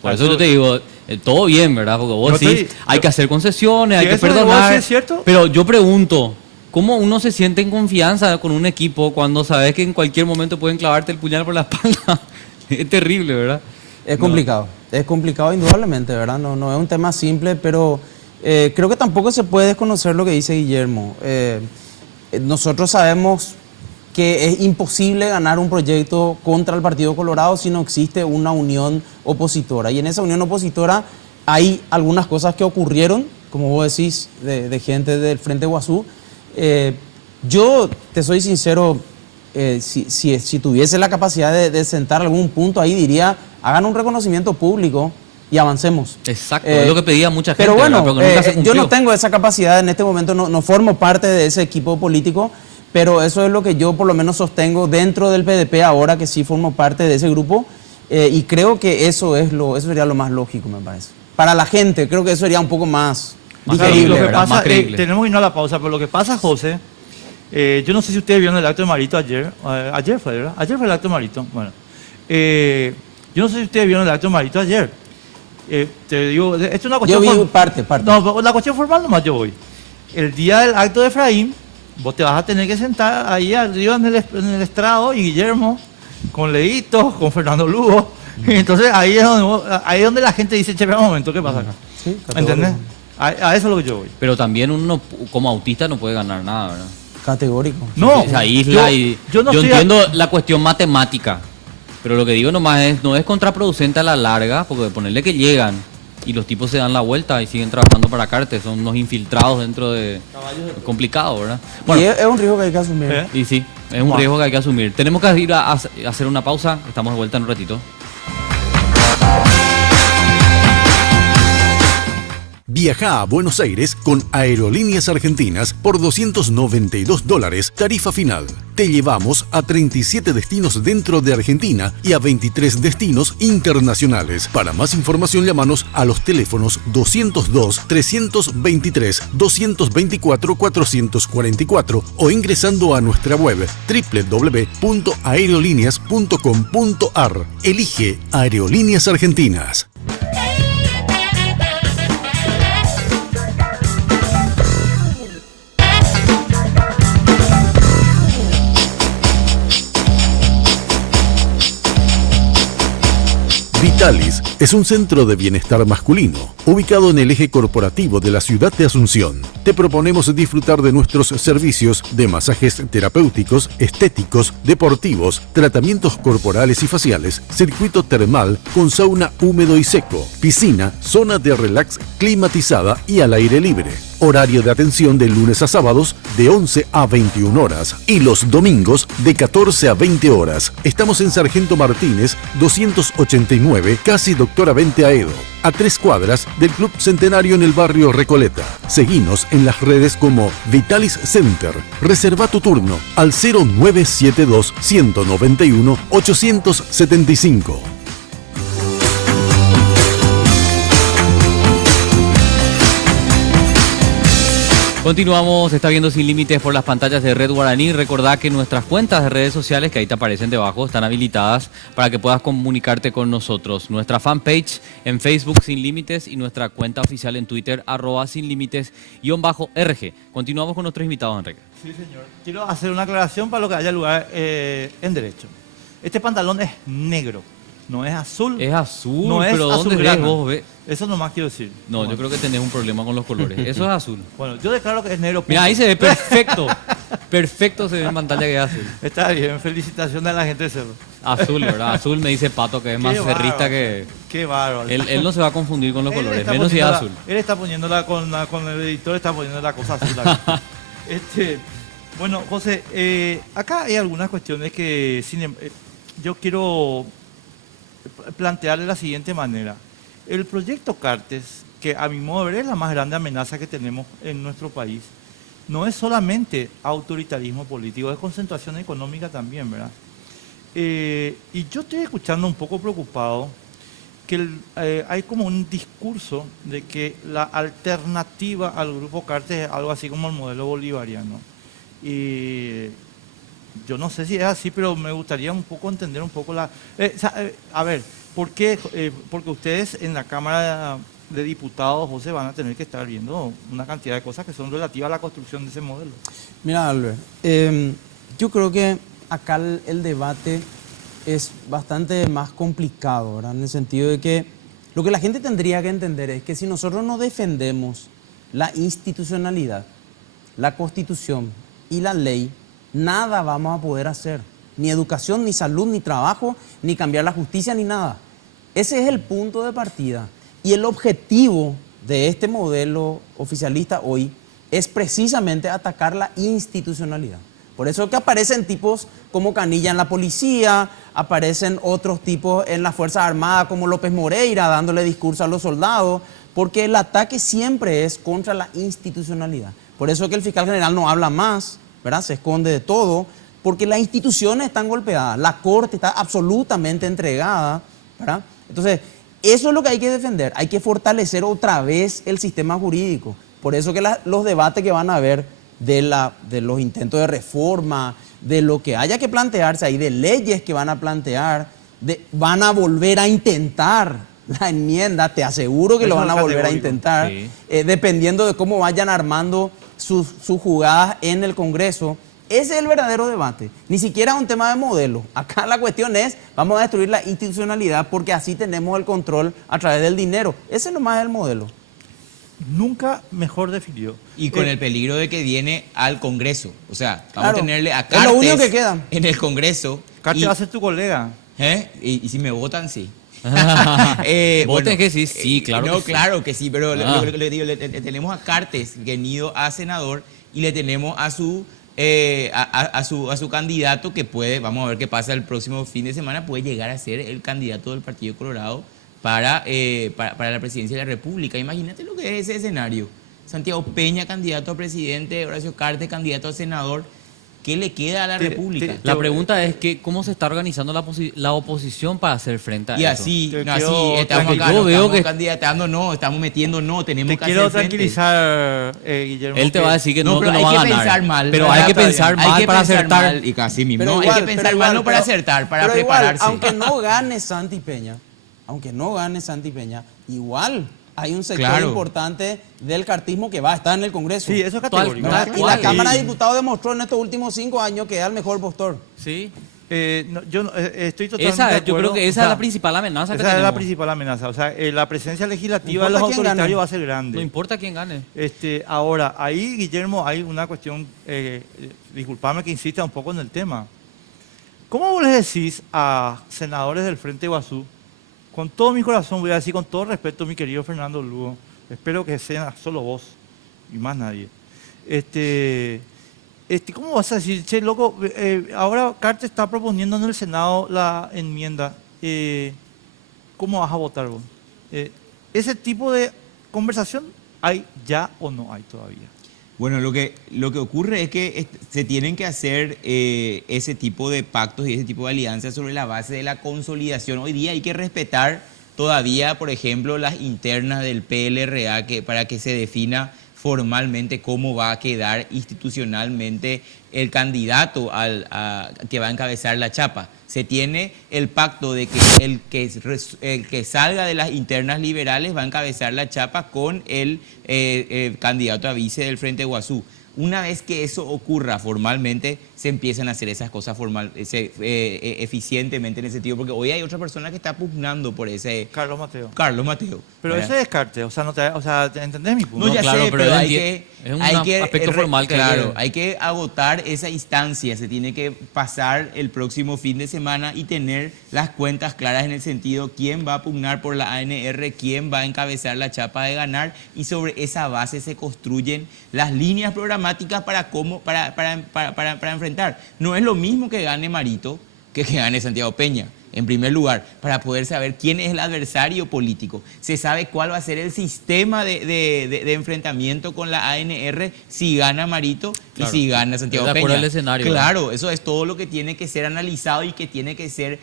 Por eso yo te digo, todo bien, ¿verdad? Porque vos decís, hay que hacer concesiones, hay que perdonar. ¿Es cierto? Pero yo pregunto, ¿cómo uno se siente en confianza con un equipo cuando sabes que en cualquier momento pueden clavarte el puñal por la espalda? Es terrible, ¿verdad? Es complicado indudablemente, ¿verdad? No es un tema simple, pero creo que tampoco se puede desconocer lo que dice Guillermo. Nosotros sabemos que es imposible ganar un proyecto contra el Partido Colorado si no existe una unión opositora. Y en esa unión opositora hay algunas cosas que ocurrieron, como vos decís, de gente del Frente Guazú. Yo, te soy sincero, si tuviese la capacidad de sentar algún punto ahí, diría, hagan un reconocimiento público y avancemos. Exacto, es lo que pedía mucha gente. Pero bueno, pero nunca se cumplió. yo no tengo esa capacidad en este momento, no formo parte de ese equipo político, pero eso es lo que yo por lo menos sostengo dentro del PDP ahora que sí formo parte de ese grupo y creo que eso sería lo más lógico, me parece. Para la gente, creo que eso sería un poco más digerible. Lo que ¿verdad? pasa, Más creíble. tenemos que irnos a la pausa, pero lo que pasa, José, yo no sé si ustedes vieron el acto de Marito ayer. Ayer fue, ¿verdad? Ayer fue el acto de Marito. Bueno, yo no sé si ustedes vieron el acto de Marito ayer. Te digo, esto es una cuestión. Yo vi parte. No, la cuestión formal nomás yo voy. El día del acto de Efraín, vos te vas a tener que sentar ahí arriba en el estrado y Guillermo, con Leito, con Fernando Lugo. Y entonces ahí es donde la gente dice, che, espera un momento, ¿qué pasa acá? Sí, ¿Entendés? A eso es lo que yo voy. Pero también uno como autista no puede ganar nada, ¿verdad? Categórico. No, Se aísla y yo no yo estoy entiendo la cuestión matemática, pero lo que digo nomás es, no es contraproducente a la larga, porque de ponerle que llegan y los tipos se dan la vuelta y siguen trabajando para Cartes, son unos infiltrados dentro de... Es complicado, ¿verdad? Y es un riesgo que hay que asumir. ¿Eh? Y sí, es un riesgo que hay que asumir. Tenemos que ir a hacer una pausa, estamos de vuelta en un ratito. Viaja a Buenos Aires con Aerolíneas Argentinas por $292, tarifa final. Te llevamos a 37 destinos dentro de Argentina y a 23 destinos internacionales. Para más información, llámanos a los teléfonos 202-323-224-444 o ingresando a nuestra web www.aerolíneas.com.ar. Elige Aerolíneas Argentinas. Vitalis es un centro de bienestar masculino, ubicado en el eje corporativo de la ciudad de Asunción. Te proponemos disfrutar de nuestros servicios de masajes terapéuticos, estéticos, deportivos, tratamientos corporales y faciales, circuito termal con sauna húmedo y seco, piscina, zona de relax climatizada y al aire libre. Horario de atención de lunes a sábados de 11 a 21 horas y los domingos de 14 a 20 horas. Estamos en Sargento Martínez 289, casi Doctora Vente Aedo, a 3 cuadras del Club Centenario en el barrio Recoleta. Seguinos en las redes como Vitalis Center. Reserva tu turno al 0972 191 875. Continuamos, está viendo Sin Límites por las pantallas de Red Guaraní. Recordá que nuestras cuentas de redes sociales, que ahí te aparecen debajo, están habilitadas para que puedas comunicarte con nosotros. Nuestra fanpage en Facebook Sin Límites y nuestra cuenta oficial en Twitter @sinlímites_RG. Continuamos con nuestros invitados, Enrique. Sí, señor. Quiero hacer una aclaración para lo que haya lugar en derecho. Este pantalón es negro, no es azul. Es azul, no es pero ¿dónde ves azulgrana. vos? Eso nomás quiero decir. No, yo creo que tenés un problema con los colores. Eso es azul. Bueno, yo declaro que es negro. Mira, punto. ahí se ve perfecto. Perfecto se ve en pantalla que es azul. Está bien, felicitaciones a la gente de Cerro. Azul, ¿verdad? Azul me dice Pato que es más cerrista que... Qué bárbaro. Él no se va a confundir con los Él colores, está menos si es poniendo azul. Él está poniéndola con el editor, está poniendo la cosa azul. Acá. Bueno, José, acá hay algunas cuestiones que yo quiero plantear de la siguiente manera. El proyecto Cartes, que a mi modo de ver es la más grande amenaza que tenemos en nuestro país, no es solamente autoritarismo político, es concentración económica también, ¿verdad? Y yo estoy escuchando un poco preocupado que hay como un discurso de que la alternativa al grupo Cartes es algo así como el modelo bolivariano. Y yo no sé si es así, pero me gustaría un poco entender un poco a ver, ¿por qué? Porque ustedes en la Cámara de Diputados, José, van a tener que estar viendo una cantidad de cosas que son relativas a la construcción de ese modelo. Mira, Albert, yo creo que acá el debate es bastante más complicado, ¿verdad? En el sentido de que lo que la gente tendría que entender es que si nosotros no defendemos la institucionalidad, la Constitución y la ley, nada vamos a poder hacer. Ni educación, ni salud, ni trabajo, ni cambiar la justicia, ni nada. Ese es el punto de partida. Y el objetivo de este modelo oficialista hoy es precisamente atacar la institucionalidad. Por eso es que aparecen tipos como Canilla en la policía, aparecen otros tipos en las Fuerzas Armadas como López Moreira dándole discurso a los soldados, porque el ataque siempre es contra la institucionalidad. Por eso es que el fiscal general no habla más, ¿verdad? Se esconde de todo, porque las instituciones están golpeadas, la Corte está absolutamente entregada, ¿verdad? Entonces, eso es lo que hay que defender, hay que fortalecer otra vez el sistema jurídico. Por eso que los debates que van a haber de los intentos de reforma, de lo que haya que plantearse ahí, de leyes que van a plantear, van a volver a intentar la enmienda, te aseguro que Eso lo van a es volver a categórico. intentar, Sí. Dependiendo de cómo vayan armando sus jugadas en el Congreso. Ese es el verdadero debate, ni siquiera es un tema de modelo. Acá la cuestión es, vamos a destruir la institucionalidad porque así tenemos el control a través del dinero. Ese nomás es el modelo. nunca mejor definido. Y con el peligro de que viene al Congreso. O sea, vamos Claro, a tenerle a es lo Cartes único que queda. en el Congreso. Cartes va a ser tu colega. Y si me votan, sí. Voten que sí, sí, claro No, que sí. claro que sí, pero Ah. lo que le digo, le tenemos a Cartes venido a senador y le tenemos a su candidato que puede, vamos a ver qué pasa el próximo fin de semana, puede llegar a ser el candidato del Partido Colorado para la presidencia de la República. Imagínate lo que es ese escenario. Santiago Peña, candidato a presidente, Horacio Cartes, candidato a senador. ¿Qué le queda a la República? La pregunta es que cómo se está organizando la oposición para hacer frente a Y eso. así, Te no, quiero así estamos acá, yo no veo estamos que- candidatando, no, estamos metiendo, no, tenemos Te que quiero hacer frente. tranquilizar, Guillermo. Él te va a decir que no, que pero no hay va a que ganar. pensar mal. Pero ¿verdad? hay que Está bien. pensar Hay mal que para pensar acertar. mal, y casi mismo. Pero No, igual, hay que pensar pero mal igual, no para pero- acertar, para pero igual, prepararse. aunque no gane Santi Peña, igual hay un sector Claro. importante del cartismo que va a estar en el Congreso. Sí, eso es categórico. ¿verdad? Tal Y cual. la Cámara de Sí. Diputados demostró en estos últimos 5 años que es el mejor postor. Sí. Yo estoy totalmente de Yo acuerdo. creo que esa O sea, es la principal amenaza que esa es la tenemos. principal amenaza. O sea, la presencia legislativa No de los importa quién gane. autoritarios va a ser grande. No importa quién gane. Ahora, ahí, Guillermo, hay una cuestión, disculpame que insista un poco en el tema. ¿Cómo vos le decís a senadores del Frente Iguazú, con todo mi corazón, voy a decir con todo respeto, mi querido Fernando Lugo, espero que sea solo vos y más nadie, ¿cómo vas a decir, che, loco, ahora Cartes está proponiendo en el Senado la enmienda, ¿cómo vas a votar vos? ¿Ese tipo de conversación hay ya o no hay todavía? Bueno, lo que ocurre es que se tienen que hacer ese tipo de pactos y ese tipo de alianzas sobre la base de la consolidación. Hoy día hay que respetar todavía, por ejemplo, las internas del PLRA para que se defina formalmente cómo va a quedar institucionalmente el candidato que va a encabezar la chapa. Se tiene el pacto de que el que salga de las internas liberales va a encabezar la chapa con el candidato a vice del Frente Iguazú. Una vez que eso ocurra formalmente, se empiezan a hacer esas cosas eficientemente en ese sentido, porque hoy hay otra persona que está pugnando por ese... Carlos Mateo. Carlos Mateo. Pero ¿verdad? ese descarte, o sea, ¿entendés mi punto? No, ya claro, sé, pero pero él hay que... es un hay que aspecto formal que hay claro, que- hay que agotar esa instancia, se tiene que pasar el próximo fin de semana y tener las cuentas claras en el sentido quién va a pugnar por la ANR, quién va a encabezar la chapa de ganar, y sobre esa base se construyen las líneas programáticas para enfrentar. No es lo mismo que gane Marito que gane Santiago Peña. En primer lugar, para poder saber quién es el adversario político. Se sabe cuál va a ser el sistema de enfrentamiento con la ANR si gana Marito Claro. y si gana Santiago Es de acuerdo Peña. al escenario, Claro, eso es todo lo que tiene que ser analizado y que tiene que ser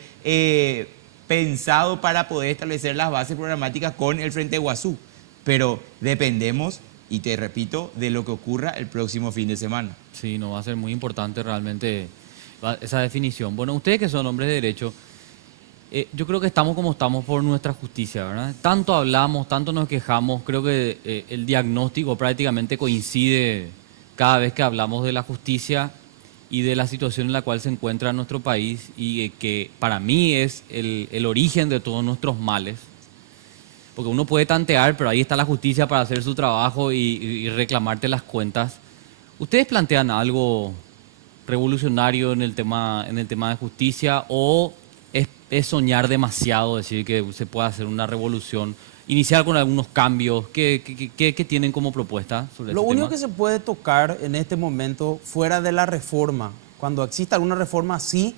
pensado para poder establecer las bases programáticas con el Frente Iguazú. Pero dependemos, y te repito, de lo que ocurra el próximo fin de semana. Sí, no va a ser muy importante realmente esa definición. Bueno, ustedes que son hombres de derecho, yo creo que estamos como estamos por nuestra justicia, ¿verdad? Tanto hablamos, tanto nos quejamos, creo que el diagnóstico prácticamente coincide cada vez que hablamos de la justicia y de la situación en la cual se encuentra nuestro país y que para mí es el origen de todos nuestros males. Porque uno puede tantear, pero ahí está la justicia para hacer su trabajo y reclamarte las cuentas. ¿Ustedes plantean algo revolucionario en el tema de justicia o es soñar demasiado decir que se puede hacer una revolución, iniciar con algunos cambios? ¿Qué tienen como propuesta sobre Lo ese único tema? que se puede tocar en este momento, fuera de la reforma, cuando exista alguna reforma, sí,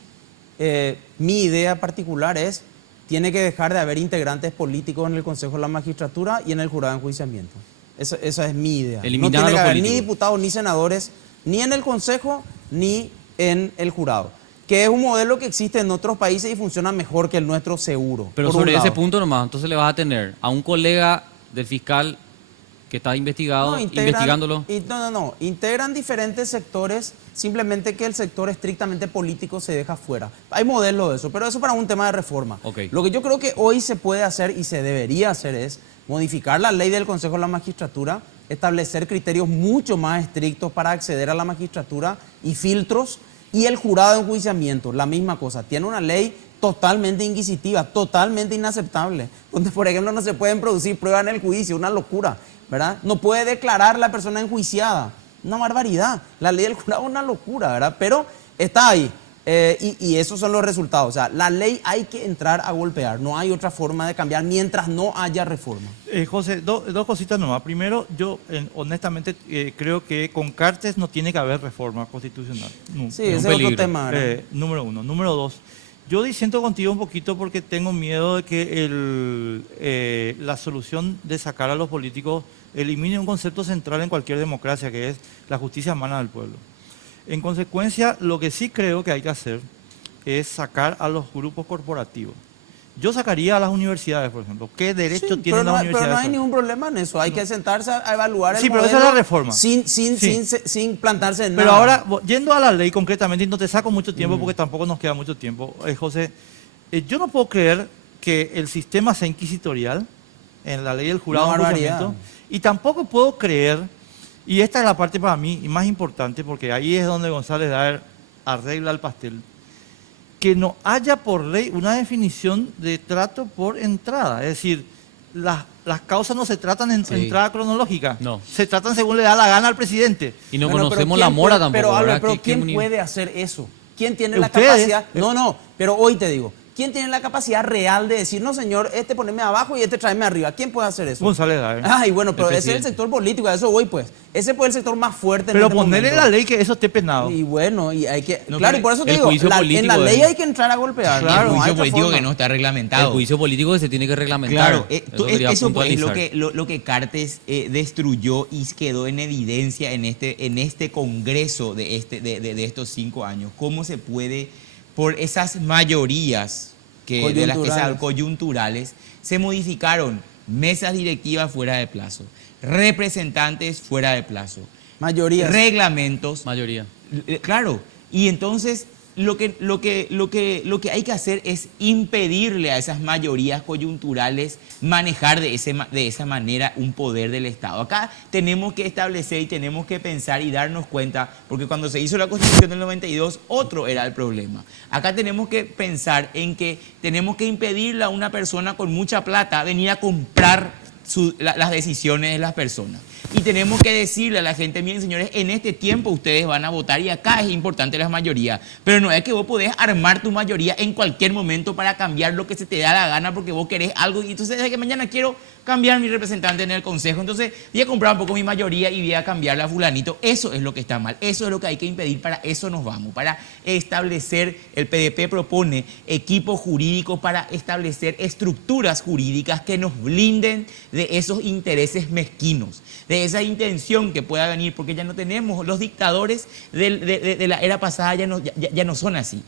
mi idea particular es, tiene que dejar de haber integrantes políticos en el Consejo de la Magistratura y en el Jurado de Enjuiciamiento. Esa es mi idea. Eliminar no tiene a que los haber políticos. ni diputados ni senadores, ni en el Consejo, ni en el Jurado. Que es un modelo que existe en otros países y funciona mejor que el nuestro, seguro. Pero por un sobre ese lado. punto nomás, entonces le vas a tener a un colega del fiscal que está investigándolo. No. Integran diferentes sectores, simplemente que el sector estrictamente político se deja fuera. Hay modelos de eso, pero eso para un tema de reforma. Ok. Lo que yo creo que hoy se puede hacer y se debería hacer es modificar la ley del Consejo de la Magistratura, establecer criterios mucho más estrictos para acceder a la magistratura y filtros. Y el jurado de enjuiciamiento, la misma cosa. Tiene una ley totalmente inquisitiva, totalmente inaceptable. Donde, por ejemplo, no se pueden producir pruebas en el juicio, una locura, ¿verdad? No puede declarar la persona enjuiciada, una barbaridad. La ley del jurado es una locura, ¿verdad? Pero está ahí. Y esos son los resultados. O sea, la ley hay que entrar a golpear. No hay otra forma de cambiar mientras no haya reforma. José, dos cositas nomás. Primero, yo honestamente creo que con Cartes no tiene que haber reforma constitucional. No. Sí, ese es otro tema. Número uno. Número dos, yo disiento contigo un poquito porque tengo miedo de que la solución de sacar a los políticos elimine un concepto central en cualquier democracia, que es la justicia en manos del pueblo. En consecuencia, lo que sí creo que hay que hacer es sacar a los grupos corporativos. Yo sacaría a las universidades, por ejemplo. ¿Qué derecho tienen las universidades? Pero no hay ningún problema en eso. Hay que sentarse a evaluar el Sí, pero modelo esa es la reforma. sin plantarse en Pero nada. ahora, yendo a la ley concretamente, y no te saco mucho tiempo porque tampoco nos queda mucho tiempo, José, yo no puedo creer que el sistema sea inquisitorial en la ley del jurado de enjuiciamiento, y tampoco puedo creer, y esta es la parte para mí más importante, porque ahí es donde González Daer arregla el pastel, que no haya por ley una definición de trato por entrada. Es decir, las causas no se tratan en entrada cronológica, No. se tratan según le da la gana al presidente. Y no Bueno, conocemos pero la mora ¿quién tampoco. Pero, Albert, ¿verdad? pero ¿Qué ¿quién uni- puede hacer eso? ¿Quién tiene la Ustedes. capacidad? No, pero hoy te digo, ¿quién tiene la capacidad real de decir, no señor, este poneme abajo y este tráeme arriba? ¿Quién puede hacer eso? González Daer. Ay, bueno, pero ese es el presidente. sector político, a eso voy pues. Ese fue el sector más fuerte Pero en este ponerle en momento. la ley que eso esté penado. Y bueno, y hay que... No, claro, pero y por eso te el digo, juicio en la político ley es- hay que entrar a golpear. Claro, el no hay juicio otra político forma. que no está El reglamentado. juicio político que se tiene que reglamentar. Claro, Quería eso pues, es puntualizar. lo que Cartes destruyó y quedó en evidencia en este congreso de estos 5 años. ¿Cómo se puede, por esas mayorías de las que coyunturales, se modificaron mesas directivas fuera de plazo, representantes fuera de plazo, Mayorías. reglamentos? Mayoría. Claro, y entonces lo que hay que hacer es impedirle a esas mayorías coyunturales manejar de esa manera un poder del Estado. Acá tenemos que establecer y tenemos que pensar y darnos cuenta, porque cuando se hizo la Constitución del 92, otro era el problema. Acá tenemos que pensar en que tenemos que impedirle a una persona con mucha plata venir a comprar las decisiones de las personas. Y tenemos que decirle a la gente, miren señores, en este tiempo ustedes van a votar y acá es importante la mayoría. Pero no es que vos podés armar tu mayoría en cualquier momento para cambiar lo que se te da la gana porque vos querés algo y entonces desde que mañana quiero cambiar mi representante en el consejo, entonces voy a comprar un poco mi mayoría y voy a cambiarla a fulanito. Eso es lo que está mal, eso es lo que hay que impedir, para eso nos vamos, para establecer, el PDP propone equipos jurídicos para establecer estructuras jurídicas que nos blinden de esos intereses mezquinos, de esa intención que pueda venir, porque ya no tenemos, los dictadores de la era pasada ya no son así,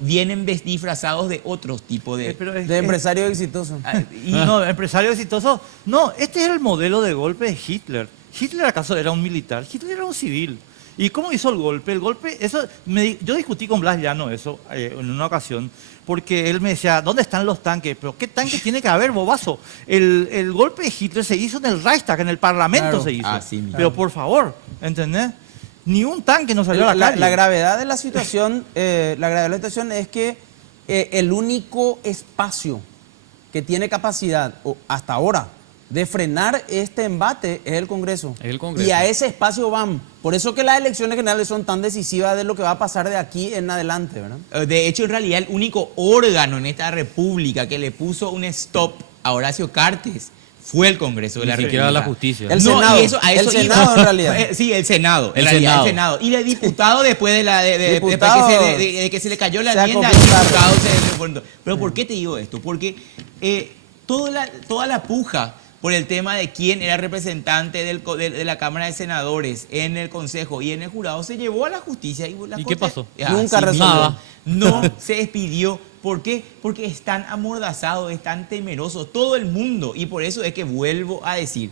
vienen disfrazados de otros tipos de... De empresario exitoso. Y no, empresario exitoso. No, este era el modelo de golpe de Hitler. ¿Hitler acaso era un militar? Hitler era un civil. ¿Y cómo hizo el golpe? El golpe, yo discutí con Blas Llano eso en una ocasión, porque él me decía, ¿dónde están los tanques? ¿Pero qué tanques tiene que haber, bobazo? El golpe de Hitler se hizo en el Reichstag, en el Parlamento Claro. se hizo. Así mismo. Pero por favor, ¿entendés? Ni un tanque no salió a la calle. La gravedad de la situación, es que el único espacio que tiene capacidad, hasta ahora, de frenar este embate es el Congreso. Es el Congreso. Y a ese espacio van. Por eso que las elecciones generales son tan decisivas de lo que va a pasar de aquí en adelante, ¿verdad? De hecho, en realidad, el único órgano en esta república que le puso un stop a Horacio Cartes fue el Congreso de la Ni República. siquiera la justicia. El Senado. y a eso El Senado, iba. en realidad. Sí, el Senado. El en realidad, Senado. el Senado. Y el diputado después de Diputado de que se le cayó la se enmienda, el acogió tarde. diputado se... Pero ¿por qué te digo esto? Porque toda la puja por el tema de quién era representante de la Cámara de Senadores en el Consejo y en el jurado se llevó a la justicia. ¿Y qué pasó? Nunca Así resolvió. Nada. no se despidió. ¿Por qué? Porque están amordazados, están temerosos, todo el mundo. Y por eso es que vuelvo a decir,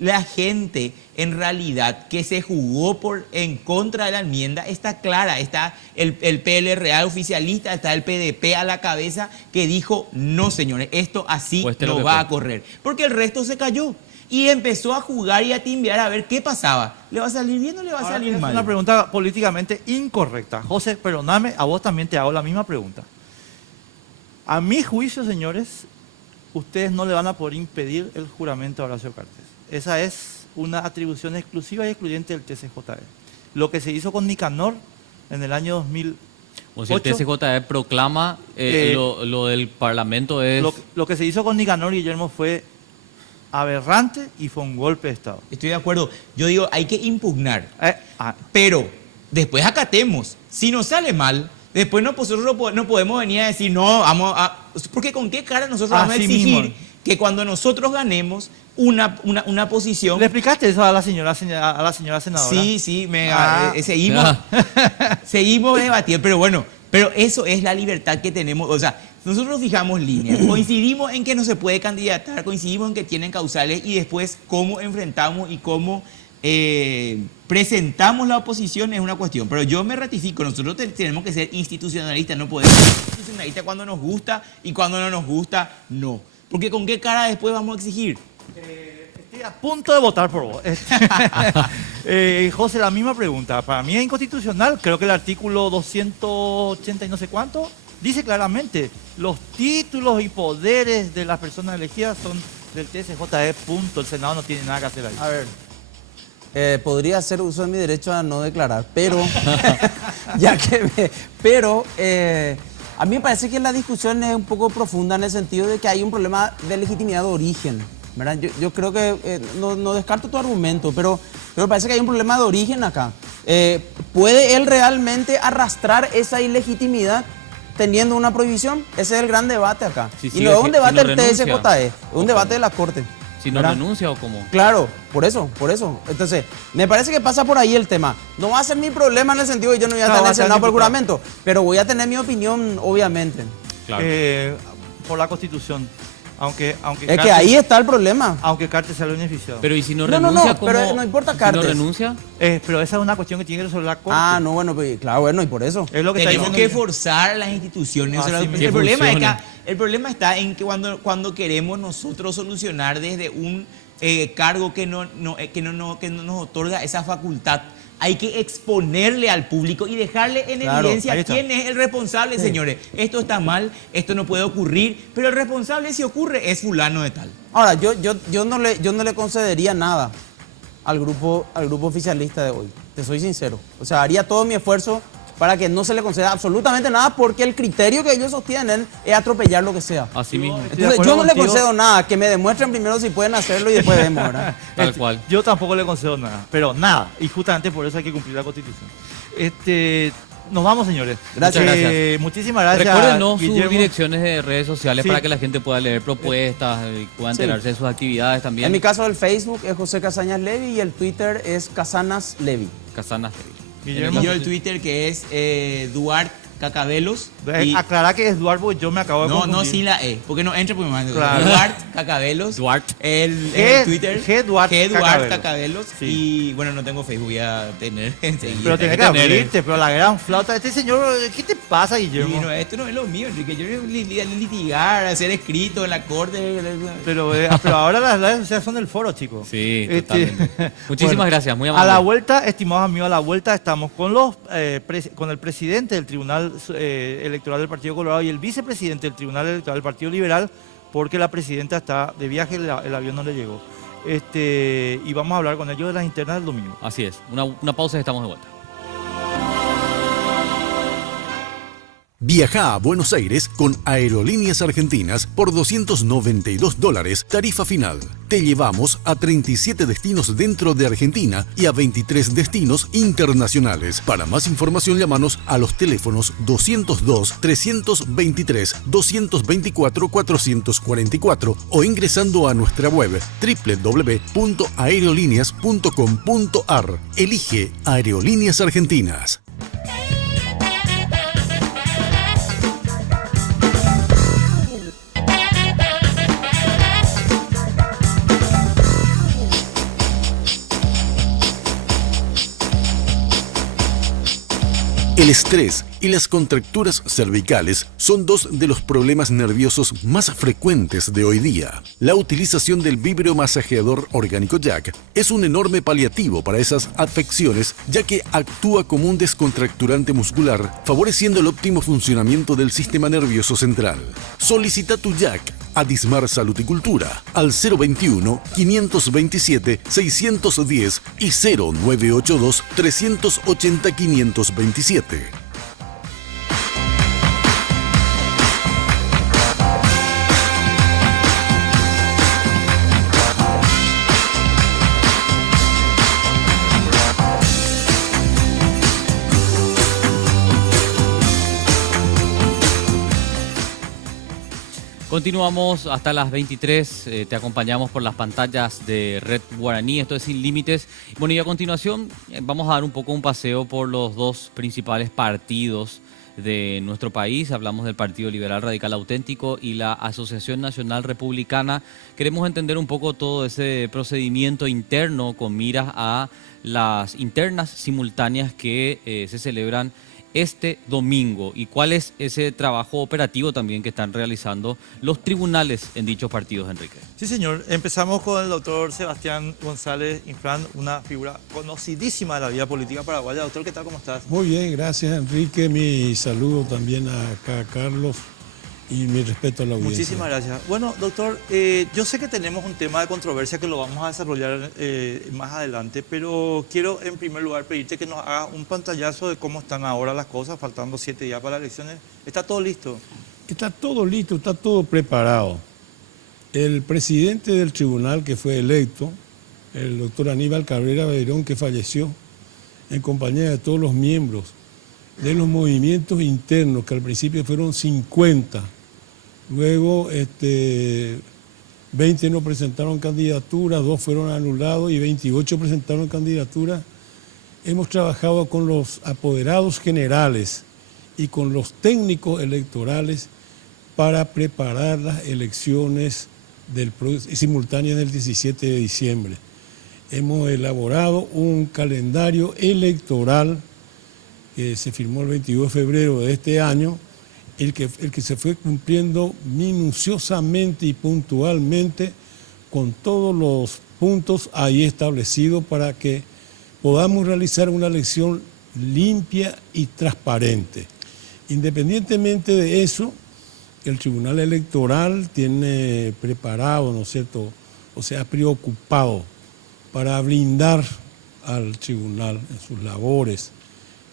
la gente en realidad que se jugó en contra de la enmienda está clara. Está el PL Real oficialista, está el PDP a la cabeza que dijo, no señores, esto así Cueste lo no que va a cueste. correr. Porque el resto se cayó. Y empezó a jugar y a timbear a ver qué pasaba. ¿Le va a salir bien o le va a Ahora, salir es mal? una pregunta políticamente incorrecta. José, perdóname, a vos también te hago la misma pregunta. A mi juicio, señores, ustedes no le van a poder impedir el juramento a Horacio Cartes. Esa es una atribución exclusiva y excluyente del TCJE. Lo que se hizo con Nicanor en el año 2008... O sea, el TCJE proclama lo del Parlamento es... Lo que se hizo con Nicanor, Guillermo, fue aberrante y fue un golpe de Estado. Estoy de acuerdo. Yo digo, hay que impugnar. Pero después acatemos. Si nos sale mal, después nosotros no podemos venir a decir, no, vamos a... Porque ¿con qué cara nosotros vamos a exigir que cuando nosotros ganemos una posición... ¿Le explicaste eso a la señora senadora? Sí, seguimos debatiendo, pero bueno, pero eso es la libertad que tenemos. O sea, nosotros fijamos líneas, coincidimos en que no se puede candidatar, coincidimos en que tienen causales y después cómo enfrentamos y cómo presentamos la oposición es una cuestión. Pero yo me ratifico, nosotros tenemos que ser institucionalistas, no podemos ser institucionalistas cuando nos gusta y cuando no nos gusta, no. Porque ¿con qué cara después vamos a exigir? Estoy a punto de votar por vos. José, la misma pregunta. Para mí es inconstitucional. Creo que el artículo 280 y no sé cuánto dice claramente los títulos y poderes de las personas elegidas son del TSJE, punto. El Senado no tiene nada que hacer ahí. A ver, podría hacer uso de mi derecho a no declarar, pero a mí me parece que la discusión es un poco profunda en el sentido de que hay un problema de legitimidad de origen, ¿verdad? Yo creo que, no descarto tu argumento, pero parece que hay un problema de origen acá. ¿Puede él realmente arrastrar esa ilegitimidad teniendo una prohibición? Ese es el gran debate acá. Y no es un debate del TSJE, es un debate de la Corte. Si no renuncia o cómo. Claro, por eso. Entonces, me parece que pasa por ahí el tema. No va a ser mi problema en el sentido de que yo no voy a estar en el Senado por el juramento, pero voy a tener mi opinión, obviamente. Claro. Por la Constitución. Aunque es Cartes, que ahí está el problema. Aunque Cartes sea el beneficiado. Pero ¿y si no renuncia? No, pero no importa Cartes. ¿Si no renuncia? Pero esa es una cuestión que tiene que resolver la Corte. No, bueno, pues, claro, y por eso. Es lo que tenemos que forzar a las instituciones. El problema está en que cuando queremos nosotros solucionar desde un cargo que no nos otorga esa facultad, hay que exponerle al público y dejarle en evidencia quién es el responsable, señores. Esto está mal, esto no puede ocurrir, pero el responsable, si ocurre, es fulano de tal. Ahora, yo no le concedería nada al grupo oficialista de hoy, te soy sincero. O sea, haría todo mi esfuerzo para que no se le conceda absolutamente nada porque el criterio que ellos sostienen es atropellar lo que sea. Así mismo. Entonces, yo no le concedo nada, que me demuestren primero si pueden hacerlo y después vemos, ¿verdad? Tal cual. Yo tampoco le concedo nada, pero nada. Y justamente por eso hay que cumplir la Constitución. Nos vamos, señores. Gracias. Muchísimas gracias. Recuérdenos sus Guillermo. direcciones de redes sociales para que la gente pueda leer propuestas y pueda enterarse de sus actividades también. En mi caso, el Facebook es José Casañas Levi y el Twitter es Casanas Levi. Casanas Levi. Guillermo. Yo el Twitter que es Duarte Cacabelos. Aclará que es Duarte porque yo me acabo de confundir. No, sin la E, porque no entra porque me Claro. Duarte Cacabelos. Duarte. El Twitter. G. Duarte Cacabelos. Sí. Y bueno, no tengo Facebook, voy a tener enseguida. Pero tenés que abrirte, pero la gran flauta. Este señor, ¿qué te pasa, Guillermo? Y no, esto no es lo mío, Enrique. Yo litigar, hacer escrito en la corte. Pero ahora las redes sociales son el foro, chicos. Sí, totalmente. Muchísimas gracias, muy amable. A la vuelta, estimados amigos, a la vuelta estamos con el presidente del Tribunal Electoral del Partido Colorado y el vicepresidente del Tribunal Electoral del Partido Liberal, porque la presidenta está de viaje, el avión no le llegó. Y vamos a hablar con ellos de las internas del domingo. Así es. Una pausa y estamos de vuelta. Viaja a Buenos Aires con Aerolíneas Argentinas por $292, tarifa final. Te llevamos a 37 destinos dentro de Argentina y a 23 destinos internacionales. Para más información, llámanos a los teléfonos 202-323-224-444 o ingresando a nuestra web www.aerolíneas.com.ar. Elige Aerolíneas Argentinas. El estrés, y las contracturas cervicales son dos de los problemas nerviosos más frecuentes de hoy día. La utilización del vibromasajeador orgánico Jack es un enorme paliativo para esas afecciones, ya que actúa como un descontracturante muscular, favoreciendo el óptimo funcionamiento del sistema nervioso central. Solicita tu Jack a Dismar Salud y Cultura al 021 527 610 y 0982 380 527. Continuamos hasta las 23, te acompañamos por las pantallas de Red Guaraní, esto es Sin Límites. Bueno, y a continuación vamos a dar un poco un paseo por los dos principales partidos de nuestro país. Hablamos del Partido Liberal Radical Auténtico y la Asociación Nacional Republicana. Queremos entender un poco todo ese procedimiento interno con miras a las internas simultáneas que se celebran este domingo y cuál es ese trabajo operativo también que están realizando los tribunales en dichos partidos, Enrique. Sí, señor. Empezamos con el doctor Sebastián González Infran, una figura conocidísima de la vida política paraguaya. Doctor, ¿qué tal? ¿Cómo estás? Muy bien, gracias, Enrique. Mi saludo también a Carlos y mi respeto a la audiencia. Muchísimas gracias. Bueno, doctor, yo sé que tenemos un tema de controversia que lo vamos a desarrollar más adelante, pero quiero en primer lugar pedirte que nos hagas un pantallazo de cómo están ahora las cosas, faltando 7 días para las elecciones. ¿Está todo listo? Está todo listo, está todo preparado. El presidente del tribunal que fue electo, el doctor Aníbal Cabrera Beirón, que falleció, en compañía de todos los miembros de los movimientos internos, que al principio fueron 50, luego 20 no presentaron candidaturas, 2 fueron anulados y 28 presentaron candidaturas. Hemos trabajado con los apoderados generales y con los técnicos electorales para preparar las elecciones simultáneas del 17 de diciembre. Hemos elaborado un calendario electoral que se firmó el 22 de febrero de este año, el que se fue cumpliendo minuciosamente y puntualmente con todos los puntos ahí establecidos para que podamos realizar una elección limpia y transparente. Independientemente de eso, el Tribunal Electoral tiene preparado, ¿no es cierto?, o sea, preocupado para blindar al tribunal en sus labores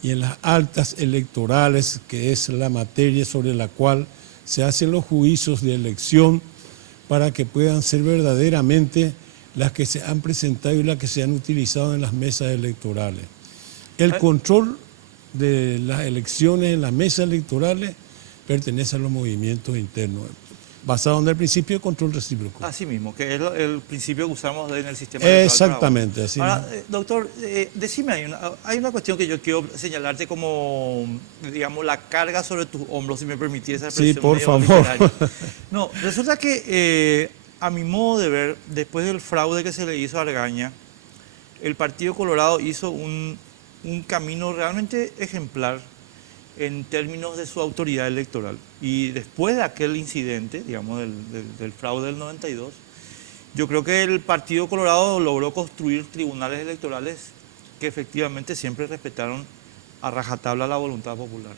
y en las actas electorales, que es la materia sobre la cual se hacen los juicios de elección, para que puedan ser verdaderamente las que se han presentado y las que se han utilizado en las mesas electorales. El control de las elecciones en las mesas electorales pertenece a los movimientos internos, basado en el principio de control recíproco. Así mismo, que es el principio que usamos en el sistema electoral. Exactamente, así mismo. Ahora, doctor, decime, hay una cuestión que yo quiero señalarte como, digamos, la carga sobre tus hombros, si me permitís esa expresión. Sí, por favor. No, resulta que, a mi modo de ver, después del fraude que se le hizo a Argaña, el Partido Colorado hizo un camino realmente ejemplar en términos de su autoridad electoral. Y después de aquel incidente, digamos, del fraude del 92, yo creo que el Partido Colorado logró construir tribunales electorales que efectivamente siempre respetaron a rajatabla la voluntad popular.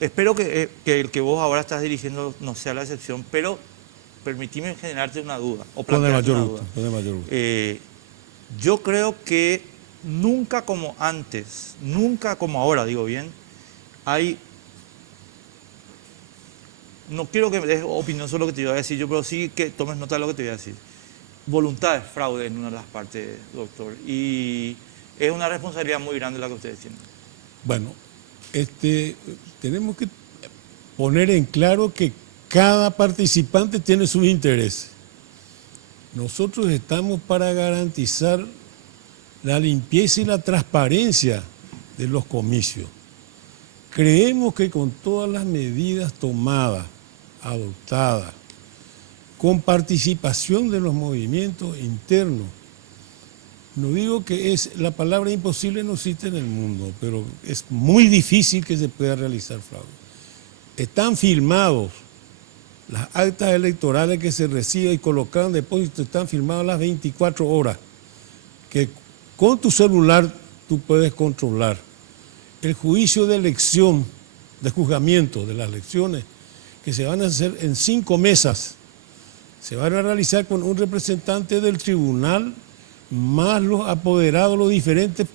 Espero que el que vos ahora estás dirigiendo no sea la excepción, pero permitime generarte una duda. O plantearte una duda. Con el mayor gusto. Yo creo que nunca como antes, nunca como ahora, digo bien, no quiero que me des opinión sobre lo que te voy a decir yo, pero sí que tomes nota de lo que te voy a decir. Voluntad de fraude en una de las partes, doctor, y es una responsabilidad muy grande la que ustedes tienen. Bueno, tenemos que poner en claro que cada participante tiene sus intereses. Nosotros estamos para garantizar la limpieza y la transparencia de los comicios. Creemos que con todas las medidas tomadas, adoptadas, con participación de los movimientos internos, No digo que la palabra imposible no existe en el mundo, pero es muy difícil que se pueda realizar fraude. Están filmados las actas electorales que se reciben y colocan en depósito, están filmadas las 24 horas, que con tu celular tú puedes controlar. El juicio de elección, de juzgamiento de las elecciones, que se van a hacer en 5 mesas, se van a realizar con un representante del tribunal, más los apoderados, los diferentes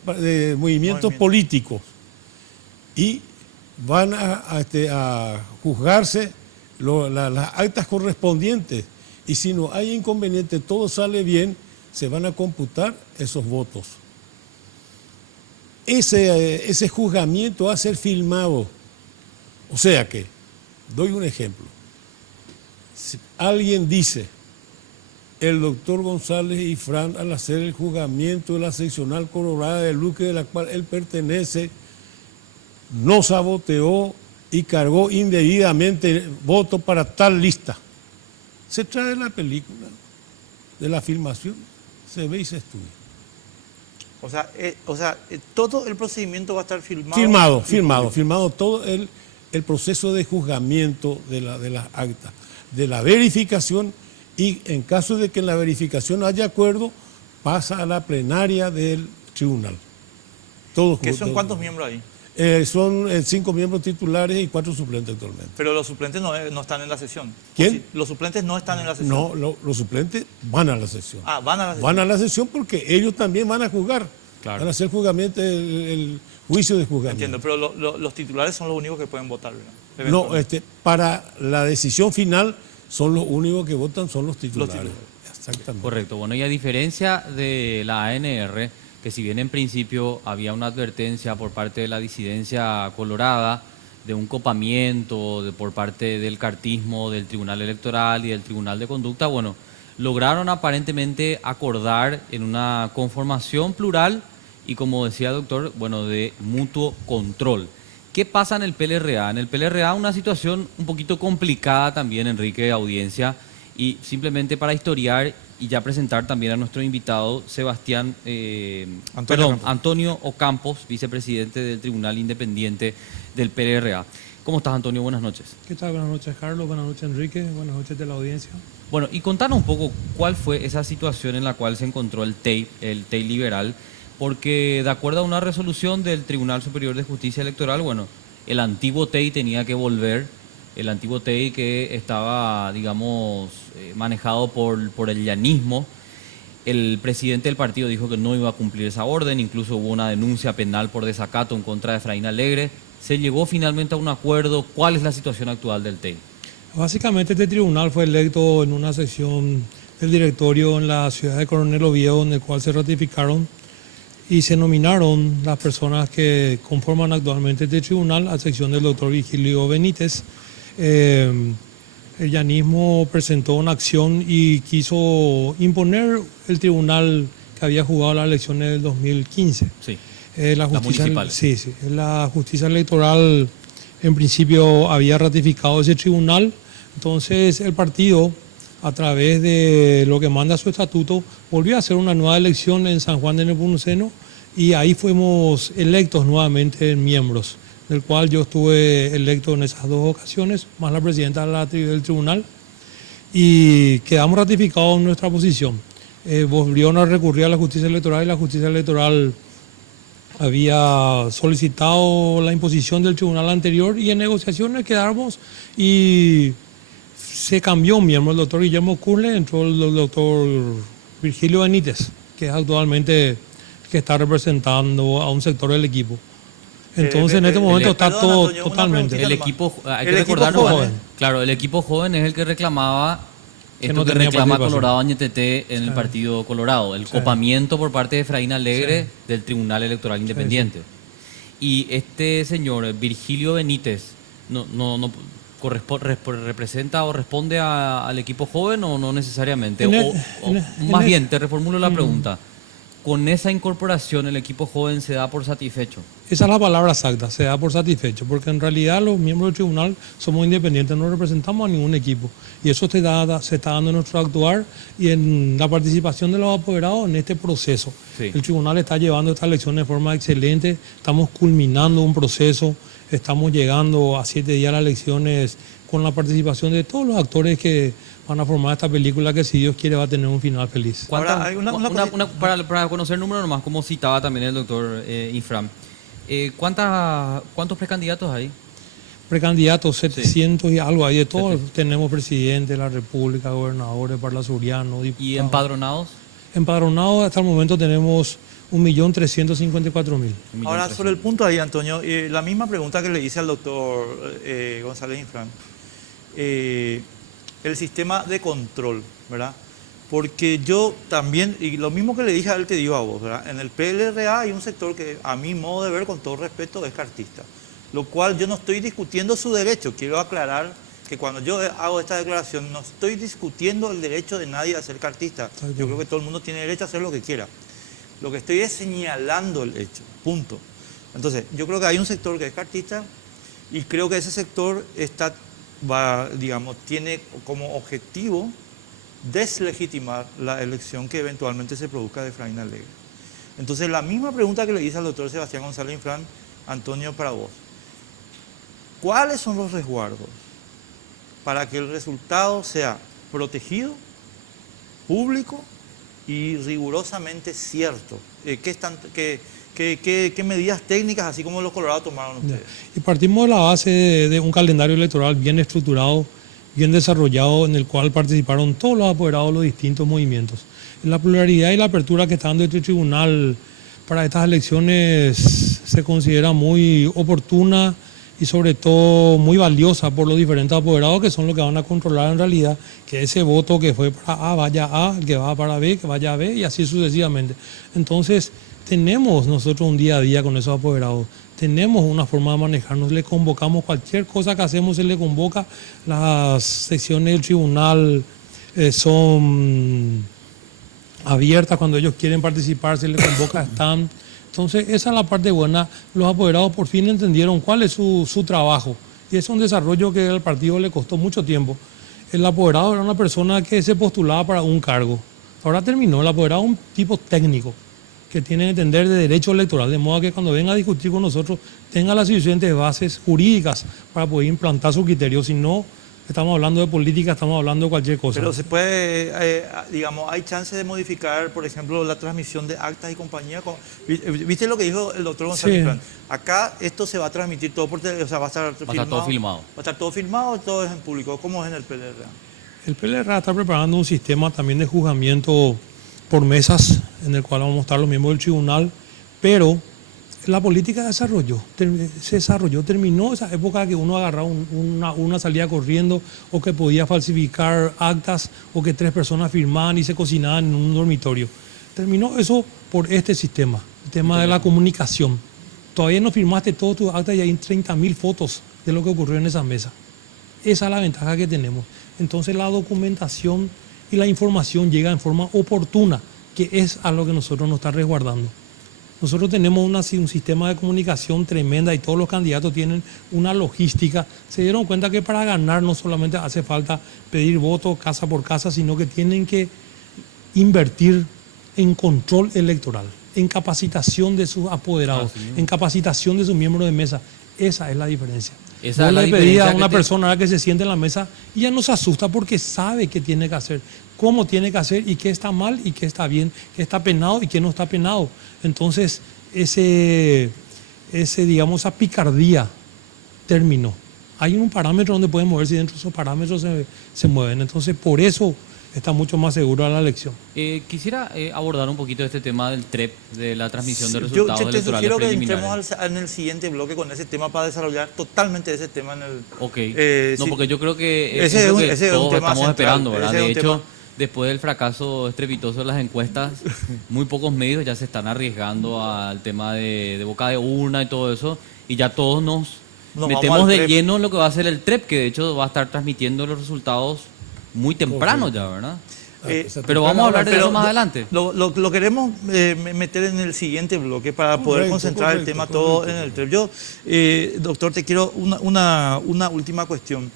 movimientos políticos, y van a juzgarse las actas correspondientes, y si no hay inconveniente, todo sale bien, se van a computar esos votos. Ese juzgamiento va a ser filmado. O sea que, doy un ejemplo, si alguien dice, el doctor González Ifrán, al hacer el juzgamiento de la seccional colorada de Luque, de la cual él pertenece, no saboteó y cargó indebidamente voto para tal lista. Se trae la película de la filmación, se ve y se estudia. O sea, todo el procedimiento va a estar filmado. Filmado todo el proceso de juzgamiento de las actas, de la verificación, y en caso de que en la verificación haya acuerdo, pasa a la plenaria del tribunal. ¿Qué son cuántos miembros ahí? Son 5 miembros titulares y 4 suplentes actualmente. Pero los suplentes no están en la sesión. ¿Quién? Los suplentes no están en la sesión. No, los suplentes van a la sesión. Ah, van a la sesión. Van a la sesión porque ellos también van a juzgar. Claro. Van a hacer juzgamiento, el juicio de juzgamiento. Entiendo, pero los titulares son los únicos que pueden votar, ¿verdad? No, para la decisión final son los únicos que votan, son los titulares. Exactamente. Correcto. Bueno, y a diferencia de la ANR, que si bien en principio había una advertencia por parte de la disidencia colorada de un copamiento por parte del cartismo, del Tribunal Electoral y del Tribunal de Conducta, bueno, lograron aparentemente acordar en una conformación plural y, como decía el doctor, bueno, de mutuo control. ¿Qué pasa en el PLRA? En el PLRA una situación un poquito complicada también, Enrique, audiencia, y simplemente para historiar y ya presentar también a nuestro invitado, Antonio Ocampos, vicepresidente del Tribunal Independiente del PLRA. ¿Cómo estás, Antonio? Buenas noches. ¿Qué tal? Buenas noches, Carlos. Buenas noches, Enrique. Buenas noches de la audiencia. Bueno, y contanos un poco cuál fue esa situación en la cual se encontró el TEI liberal, porque de acuerdo a una resolución del Tribunal Superior de Justicia Electoral, bueno, el antiguo TEI tenía que volver, el antiguo TEI que estaba, digamos, manejado por el llanismo. El presidente del partido dijo que no iba a cumplir esa orden, incluso hubo una denuncia penal por desacato en contra de Efraín Alegre. ¿Se llegó finalmente a un acuerdo? ¿Cuál es la situación actual del TEI? Básicamente este tribunal fue electo en una sesión del directorio en la ciudad de Coronel Oviedo, en el cual se ratificaron y se nominaron las personas que conforman actualmente este tribunal, a excepción del doctor Virgilio Benítez. El llanismo presentó una acción y quiso imponer el tribunal que había jugado las elecciones del 2015. Sí. La justicia, municipales. sí. La justicia electoral en principio había ratificado ese tribunal, entonces el partido, a través de lo que manda su estatuto, volvió a hacer una nueva elección en San Juan de Nepomuceno y ahí fuimos electos nuevamente miembros, del cual yo estuve electo en esas 2 ocasiones, más la presidenta del tribunal, y quedamos ratificados en nuestra posición. Volvieron a recurrir a la justicia electoral y la justicia electoral había solicitado la imposición del tribunal anterior y en negociaciones quedamos y se cambió un miembro, el doctor Guillermo Curle, entró el doctor Virgilio Benítez, que es actualmente que está representando a un sector del equipo. Entonces en este momento está todo Antonio, totalmente. El equipo, hay que El equipo recordarlo, joven. claro, el equipo joven es el que reclamaba esto no que tenía reclama participación. Colorado Añetete en el Partido Colorado, el copamiento por parte de Efraín Alegre del Tribunal Electoral Independiente. Y este señor, Virgilio Benítez, no representa o responde al equipo joven o no necesariamente. Más bien, te reformulo la pregunta. con esa incorporación el equipo joven se da por satisfecho. Esa es la palabra exacta, se da por satisfecho, porque en realidad los miembros del tribunal somos independientes, no representamos a ningún equipo. Y eso se está dando en nuestro actuar y en la participación de los apoderados en este proceso. Sí. El tribunal está llevando esta elección de forma excelente, estamos culminando un proceso, estamos llegando a 7 días de las elecciones con la participación de todos los actores que van a formar esta película que, si Dios quiere, va a tener un final feliz. Ahora, hay una Para conocer el número nomás, como citaba también el doctor Infram, ¿cuántos precandidatos hay? Precandidatos, 700 y algo, hay de todos. Tenemos presidente de la República, gobernadores, parlamentarios, diputados. ¿Y empadronados? Empadronados hasta el momento tenemos 1.354.000. Ahora, sobre el punto ahí, Antonio, la misma pregunta que le hice al doctor González Infran. El sistema de control, ¿verdad? Porque yo también, y lo mismo que le dije a él, te digo a vos, ¿verdad? En el PLRA hay un sector que, a mi modo de ver, con todo respeto, es cartista. Lo cual yo no estoy discutiendo su derecho. Quiero aclarar que cuando yo hago esta declaración, no estoy discutiendo el derecho de nadie a ser cartista. Yo creo que todo el mundo tiene derecho a hacer lo que quiera. Lo que estoy es señalando el hecho, punto. Entonces, yo creo que hay un sector que es cartista y creo que ese sector tiene como objetivo deslegitimar la elección que eventualmente se produzca de Efraín Alegre. Entonces, la misma pregunta que le hice al doctor Sebastián González Infran, Antonio, para vos. ¿Cuáles son los resguardos para que el resultado sea protegido, público y rigurosamente cierto? ¿Qué medidas técnicas, así como los colorados, tomaron ustedes? Y partimos de la base de un calendario electoral bien estructurado, bien desarrollado, en el cual participaron todos los apoderados de los distintos movimientos. La pluralidad y la apertura que está dando este tribunal para estas elecciones se considera muy oportuna y sobre todo muy valiosa por los diferentes apoderados, que son los que van a controlar en realidad que ese voto que fue para A vaya a A, el que va para B, que vaya a B, y así sucesivamente. Entonces, tenemos nosotros un día a día con esos apoderados, tenemos una forma de manejarnos, le convocamos cualquier cosa que hacemos, se le convoca. Las sesiones del tribunal son abiertas, cuando ellos quieren participar se les convoca, están. Entonces, esa es la parte buena. Los apoderados por fin entendieron cuál es su trabajo. Y es un desarrollo que al partido le costó mucho tiempo. El apoderado era una persona que se postulaba para un cargo. Ahora terminó. El apoderado es un tipo técnico que tiene que entender de derecho electoral, de modo que cuando venga a discutir con nosotros tenga las suficientes bases jurídicas para poder implantar su criterio. Si no, estamos hablando de política, estamos hablando de cualquier cosa. Pero se puede, hay chance de modificar, por ejemplo, la transmisión de actas y compañía. ¿Viste lo que dijo el doctor González Infran? Acá esto se va a transmitir todo por teléfono, o sea, va a estar todo filmado. Va a estar todo filmado, todo es en público. ¿Cómo es en el PLRA? El PLRA está preparando un sistema también de juzgamiento por mesas, en el cual vamos a estar los miembros del tribunal, pero la política se desarrolló, terminó esa época que uno agarraba una salida corriendo, o que podía falsificar actas, o que 3 personas firmaban y se cocinaban en un dormitorio. Terminó eso por este sistema, el tema de la comunicación. Todavía no firmaste todos tus actas y hay 30.000 fotos de lo que ocurrió en esa mesa. Esa es la ventaja que tenemos. Entonces la documentación y la información llega en forma oportuna, que es a lo que nosotros nos está resguardando. Nosotros tenemos un sistema de comunicación tremenda y todos los candidatos tienen una logística. Se dieron cuenta que para ganar no solamente hace falta pedir votos casa por casa, sino que tienen que invertir en control electoral, en capacitación de sus apoderados, en capacitación de sus miembros de mesa. Esa es la diferencia. Esa Yo es la le pedí diferencia a una que persona que se siente en la mesa y ya no se asusta porque sabe qué tiene que hacer, cómo tiene que hacer y qué está mal y qué está bien, qué está penado y qué no está penado. Entonces, esa picardía terminó. Hay un parámetro donde pueden moverse y dentro de esos parámetros se mueven. Entonces, por eso está mucho más seguro la elección. Quisiera abordar un poquito este tema del TREP, de la transmisión de resultados Yo te electorales sugiero que preliminares. entremos en el siguiente bloque con ese tema para desarrollar totalmente ese tema en el... Ok, sí. porque yo creo que Ese es un todos tema estamos central, esperando, ¿verdad? ese es De un hecho, tema. después del fracaso estrepitoso de las encuestas, muy pocos medios ya se están arriesgando al tema de boca de urna y todo eso, y ya todos nos metemos de lleno en lo que va a ser el TREP, que de hecho va a estar transmitiendo los resultados muy temprano ya, ¿verdad? Pero vamos a hablar de eso más adelante. Lo queremos meter en el siguiente bloque para poder concentrar el tema todo en el TREP. Yo, doctor, te quiero una última cuestión.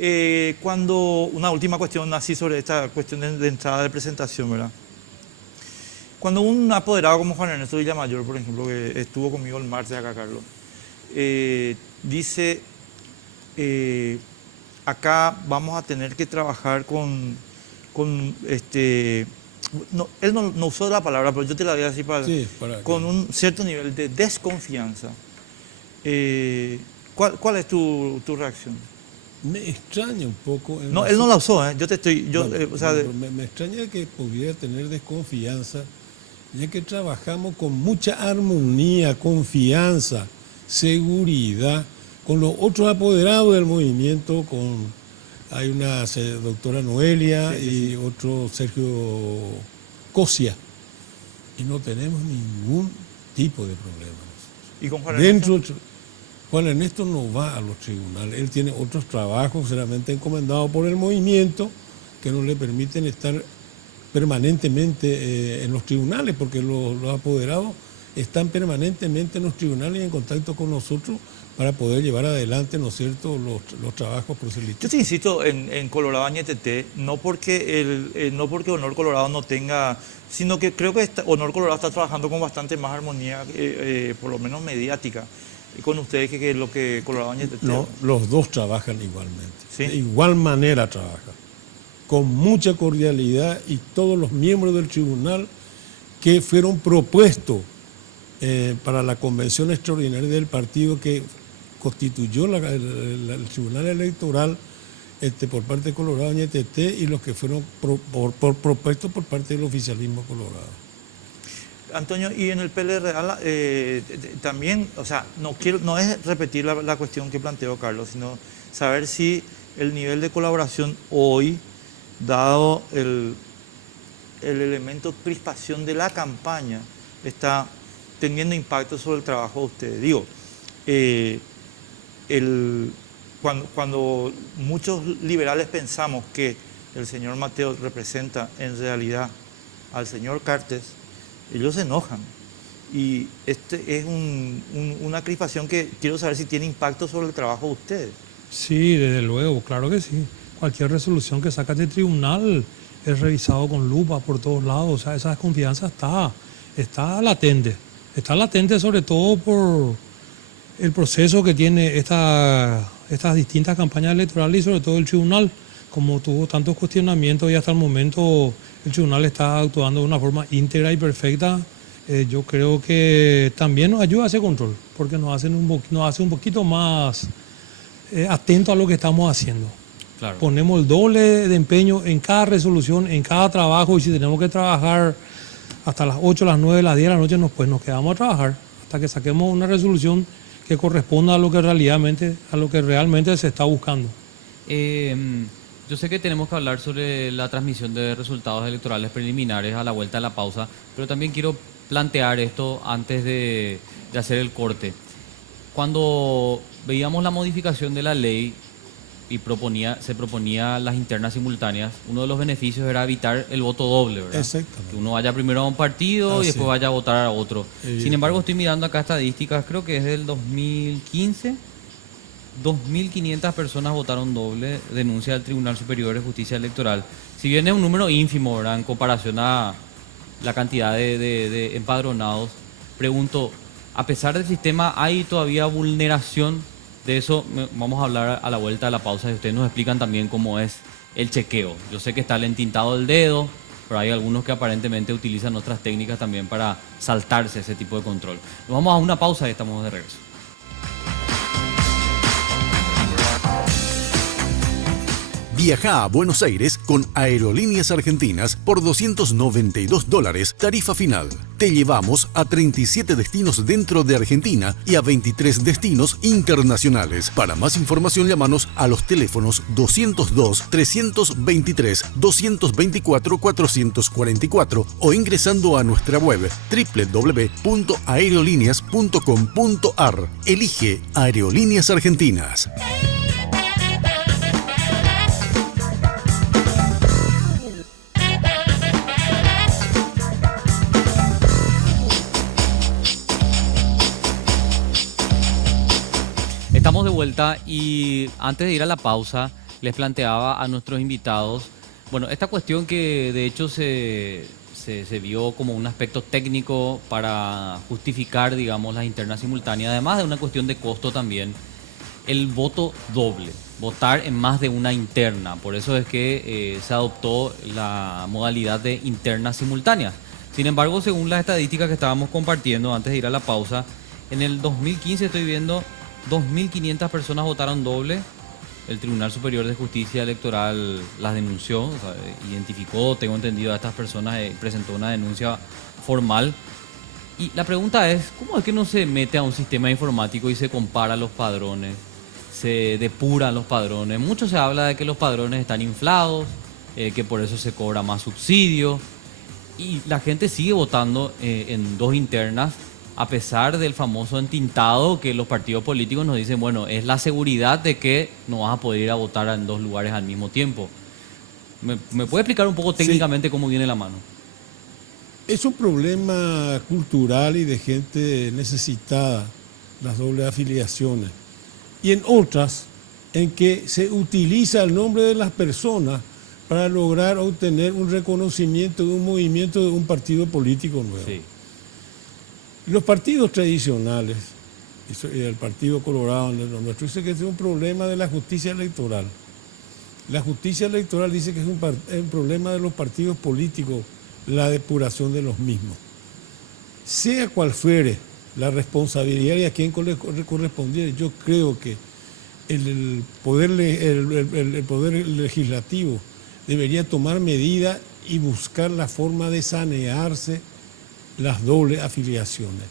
Una última cuestión así sobre esta cuestión de entrada de presentación, ¿verdad? Cuando un apoderado como Juan Ernesto Villamayor, por ejemplo, que estuvo conmigo el martes acá, Carlos, dice, acá vamos a tener que trabajar con no, él no usó la palabra, pero yo te la voy a decir con un cierto nivel de desconfianza. ¿Cuál es tu reacción? Me extraña un poco. No, él no la usó, yo te estoy... me extraña que pudiera tener desconfianza, ya que trabajamos con mucha armonía, confianza, seguridad, con los otros apoderados del movimiento, hay una doctora Noelia y otro Sergio Cosia, y no tenemos ningún tipo de problema. ¿Y con Juan Ernesto? Juan Ernesto no va a los tribunales, él tiene otros trabajos seriamente encomendados por el movimiento que no le permiten estar permanentemente en los tribunales, porque los apoderados están permanentemente en los tribunales y en contacto con nosotros para poder llevar adelante, ¿no es cierto?, los trabajos proselitistas. Yo te insisto en Colorado Añetete, no porque Honor Colorado no tenga, sino que creo que Honor Colorado está trabajando con bastante más armonía, por lo menos mediática, con ustedes que lo que Colorado Añetete. No, los dos trabajan igualmente, ¿sí? De igual manera trabajan, con mucha cordialidad, y todos los miembros del tribunal que fueron propuestos para la convención extraordinaria del partido que constituyó el tribunal electoral por parte de Colorado Añetete, y los que fueron propuestos por parte del oficialismo colorado. Antonio, y en el PLR también, o sea, no es repetir la cuestión que planteó Carlos, sino saber si el nivel de colaboración hoy, dado el elemento crispación de la campaña, está teniendo impacto sobre el trabajo de ustedes. Digo, cuando muchos liberales pensamos que el señor Mateo representa en realidad al señor Cartes, ellos se enojan. Y este es una crispación que quiero saber si tiene impacto sobre el trabajo de ustedes. Sí, desde luego, claro que sí. Cualquier resolución que saca este tribunal es revisado con lupa por todos lados. O sea, esa desconfianza está latente. Está latente sobre todo por el proceso que tiene estas distintas campañas electorales, y sobre todo el tribunal. Como tuvo tantos cuestionamientos y hasta el momento el tribunal está actuando de una forma íntegra y perfecta, yo creo que también nos ayuda a ese control, porque nos hace un poquito más atentos a lo que estamos haciendo. Claro. Ponemos el doble de empeño en cada resolución, en cada trabajo, y si tenemos que trabajar hasta las 8, las 9, las 10 de la noche, nos quedamos a trabajar hasta que saquemos una resolución que corresponda a lo que realmente se está buscando. Yo sé que tenemos que hablar sobre la transmisión de resultados electorales preliminares a la vuelta de la pausa, pero también quiero plantear esto antes de hacer el corte. Cuando veíamos la modificación de la ley y se proponía las internas simultáneas, uno de los beneficios era evitar el voto doble, ¿verdad? Exactamente. Que uno vaya primero a un partido y después vaya a votar a otro. Sin embargo, estoy mirando acá estadísticas, creo que es del 2015, 2.500 personas votaron doble, denuncia del Tribunal Superior de Justicia Electoral. Si bien es un número ínfimo, ¿verdad?, en comparación a la cantidad de empadronados, pregunto, a pesar del sistema, ¿hay todavía vulneración de eso? Vamos a hablar a la vuelta de la pausa y ustedes nos explican también cómo es el chequeo. Yo sé que está el entintado del dedo, pero hay algunos que aparentemente utilizan otras técnicas también para saltarse ese tipo de control. Nos vamos a una pausa y estamos de regreso. Viaja a Buenos Aires con Aerolíneas Argentinas por $292, tarifa final. Te llevamos a 37 destinos dentro de Argentina y a 23 destinos internacionales. Para más información, llámanos a los teléfonos 202-323-224-444 o ingresando a nuestra web www.aerolíneas.com.ar. Elige Aerolíneas Argentinas. estamos de vuelta y antes de ir a la pausa les planteaba a nuestros invitados, bueno, esta cuestión que de hecho se vio como un aspecto técnico para justificar, digamos, las internas simultáneas, además de una cuestión de costo también, el voto doble, votar en más de una interna. Por eso es que se adoptó la modalidad de internas simultáneas. Sin embargo, según las estadísticas que estábamos compartiendo antes de ir a la pausa, en el 2015 estoy viendo 2.500 personas votaron doble. El Tribunal Superior de Justicia Electoral las denunció, o sea, identificó, tengo entendido, a estas personas, presentó una denuncia formal. Y la pregunta es, ¿cómo es que no se mete a un sistema informático y se compara los padrones, se depuran los padrones? Mucho se habla de que los padrones están inflados, que por eso se cobra más subsidio, y la gente sigue votando en dos internas, a pesar del famoso entintado que los partidos políticos nos dicen, bueno, es la seguridad de que no vas a poder ir a votar en dos lugares al mismo tiempo. ¿Me puede explicar un poco técnicamente cómo viene la mano? Es un problema cultural y de gente necesitada, las dobles afiliaciones. Y en otras, en que se utiliza el nombre de las personas para lograr obtener un reconocimiento de un movimiento, de un partido político nuevo. Sí. Los partidos tradicionales, y el Partido Colorado, nuestro, dice que es un problema de la justicia electoral. La justicia electoral dice que es un problema de los partidos políticos, la depuración de los mismos. Sea cual fuere la responsabilidad y a quién correspondiera, yo creo que el poder legislativo debería tomar medidas y buscar la forma de sanearse las dobles afiliaciones.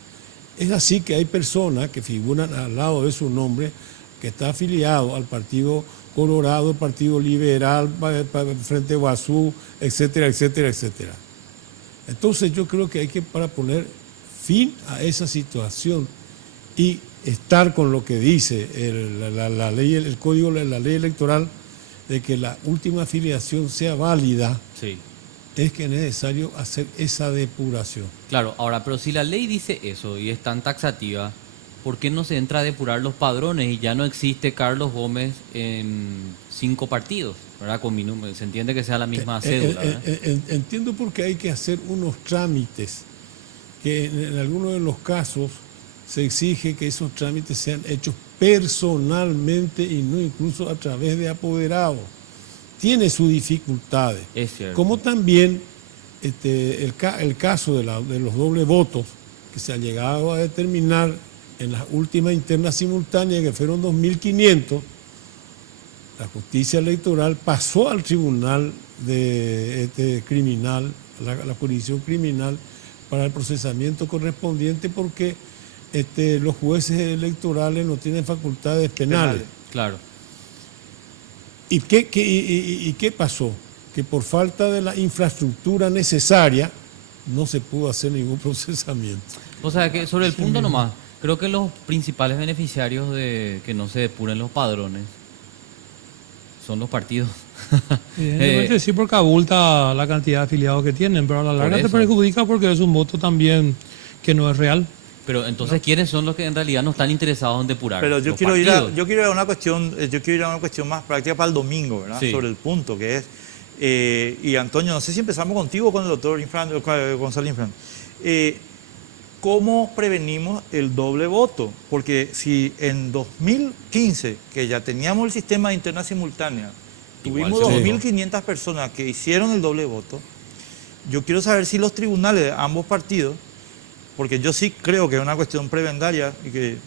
Es así que hay personas que figuran al lado de su nombre, que está afiliado al Partido Colorado, al Partido Liberal, Frente Guazú, etcétera, etcétera, etcétera. Entonces yo creo que hay que, para poner fin a esa situación y estar con lo que dice la ley, el código, la ley electoral, de que la última afiliación sea válida, Sí. es que es necesario hacer esa depuración. Claro, ahora, pero si la ley dice eso y es tan taxativa, ¿por qué no se entra a depurar los padrones y ya no existe Carlos Gómez en 5 partidos? ¿Verdad? Con mi número, se entiende que sea la misma cédula, ¿verdad? Entiendo porque hay que hacer unos trámites, que en algunos de los casos se exige que esos trámites sean hechos personalmente y no incluso a través de apoderados. Tiene sus dificultades. Es cierto. Como también el caso de los dobles votos que se ha llegado a determinar en las últimas internas simultáneas, que fueron 2.500, la justicia electoral pasó al tribunal criminal, la jurisdicción criminal, para el procesamiento correspondiente, porque los jueces electorales no tienen facultades penales. Claro. ¿Y qué pasó? Que por falta de la infraestructura necesaria no se pudo hacer ningún procesamiento. O sea que sobre el punto nomás, creo que los principales beneficiarios de que no se depuren los padrones son los partidos. Evidentemente sí, porque abulta la cantidad de afiliados que tienen, pero a la larga te perjudica porque es un voto también que no es real. Pero entonces, ¿quiénes son los que en realidad no están interesados en depurar? Pero yo Los quiero ir partidos. a una cuestión más práctica para el domingo, ¿verdad? Sí. Sobre el punto que es, y Antonio, no sé si empezamos contigo o con el doctor Gonzalo Infran. ¿Cómo prevenimos el doble voto? Porque si en 2015, que ya teníamos el sistema de interna simultánea, Igual tuvimos se 2.500 personas que hicieron el doble voto, yo quiero saber si los tribunales de ambos partidos, porque yo sí creo que es una cuestión prebendaria y que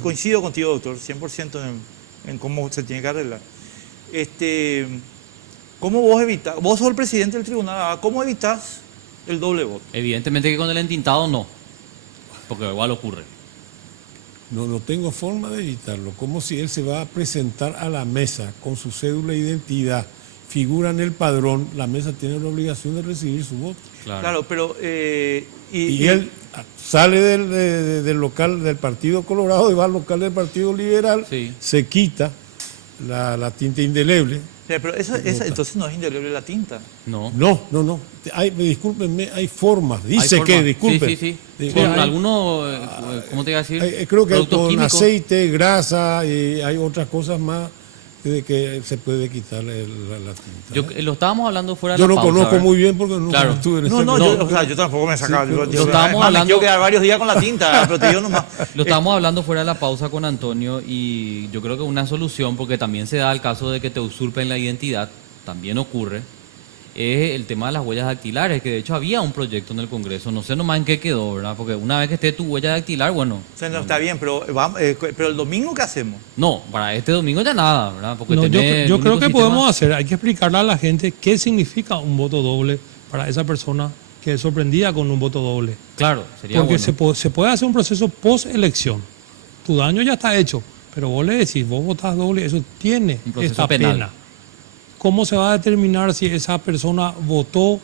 coincido contigo, doctor, 100% en cómo se tiene que arreglar. ¿Cómo vos evitas? Vos sos el presidente del tribunal, ¿cómo evitas el doble voto? Evidentemente que con el entintado no, porque igual ocurre. No tengo forma de evitarlo. Como si él se va a presentar a la mesa con su cédula de identidad, figura en el padrón, la mesa tiene la obligación de recibir su voto. Claro, pero... Y él sale del local del Partido Colorado y va al local del Partido Liberal, Sí. se quita la tinta indeleble Pero entonces no es indeleble la tinta. No. No. Discúlpenme, hay formas. Dice Hay que, forma. disculpen. Sí. Sí, Con hay- algunos, ¿cómo te iba a decir? creo que Productos con químicos. aceite, grasa y hay otras cosas más de que se puede quitar la tinta. Lo estábamos hablando fuera de Yo la lo pausa, conozco ¿verdad? muy bien porque nunca Claro. estuve en No, este no, programa. yo tampoco me sacaba. Sí, pero- yo, Lo estábamos además, me hablando- quiero quedar varios días con la tinta, pero te digo nomás. Lo estábamos hablando fuera de la pausa con Antonio y yo creo que una solución, porque también se da el caso de que te usurpen la identidad, también ocurre, es el tema de las huellas dactilares, que de hecho había un proyecto en el Congreso, no sé nomás en qué quedó, ¿verdad? Porque una vez que esté tu huella dactilar, bueno, O sea, no, está bien, pero el domingo, ¿qué hacemos? no, para este domingo ya nada, ¿verdad? Porque No, yo, tenés yo el creo único que sistema- podemos hacer, hay que explicarle a la gente qué significa un voto doble para esa persona que es sorprendida con un voto doble. Claro, sería Porque bueno. se puede hacer un proceso post-elección. Tu daño ya está hecho, pero vos le decís, vos votás doble, eso tiene Un proceso esta penal. pena. ¿Cómo se va a determinar si esa persona votó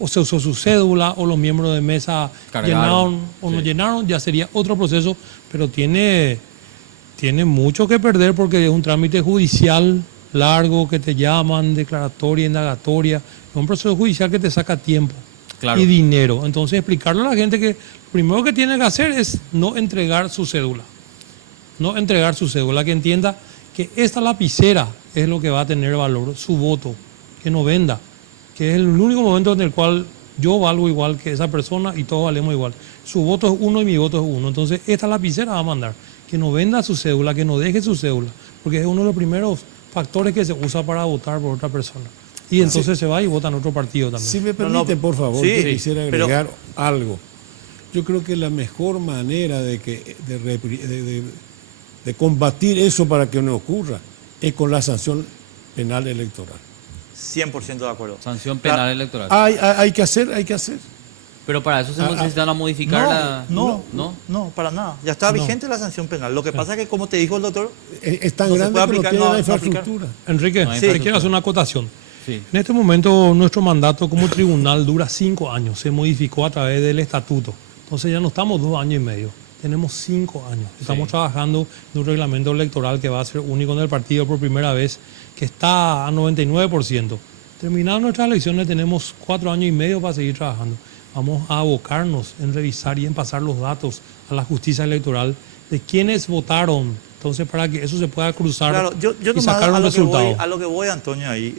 o se usó su cédula o los miembros de mesa Cargaron, llenaron o no sí. llenaron? Ya sería otro proceso, pero tiene mucho que perder porque es un trámite judicial largo que te llaman, declaratoria, indagatoria. Es un proceso judicial que te saca tiempo Claro. y dinero. Entonces, explicarle a la gente que lo primero que tiene que hacer es no entregar su cédula. No entregar su cédula, que entienda que esta lapicera es lo que va a tener valor, su voto, que no venda, que es el único momento en el cual yo valgo igual que esa persona y todos valemos igual. Su voto es uno y mi voto es uno. Entonces, esta lapicera va a mandar que no venda su cédula, que no deje su cédula, porque es uno de los primeros factores que se usa para votar por otra persona. Y entonces se va y vota en otro partido también. Si me No, permite, por favor, sí, yo quisiera pero- agregar algo. Yo creo que la mejor manera de combatir eso para que no ocurra es con la sanción penal electoral. 100% de acuerdo. Sanción penal electoral. Hay que hacer. Pero para eso se necesitan a modificar la... No, ¿No? para nada. Ya está vigente la sanción penal. Lo que pasa es que, como te dijo el doctor, Es tan No se grande puede que no aplicar, tiene no, la no aplicar. infraestructura. Enrique, No hay te quiero infraestructura. hacer una acotación. Sí. En este momento nuestro mandato como tribunal dura 5 años, se modificó a través del estatuto. Entonces ya no estamos 2 años y medio, tenemos 5 años. Estamos Sí. trabajando en un reglamento electoral que va a ser único en el partido por primera vez, que está a 99%. Terminadas nuestras elecciones tenemos 4 años y medio para seguir trabajando. Vamos a abocarnos en revisar y en pasar los datos a la justicia electoral de quienes votaron. Entonces, para que eso se pueda cruzar claro, yo y nomás sacar un a resultado. lo que voy, Antonio, ahí,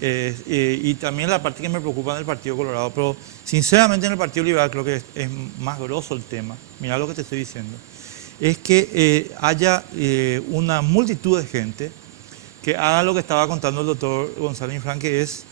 y también la parte que me preocupa del Partido Colorado, pero sinceramente en el Partido Liberal creo que es más grosso el tema, mira lo que te estoy diciendo, es que haya una multitud de gente que haga lo que estaba contando el doctor Gonzalo Infran, que es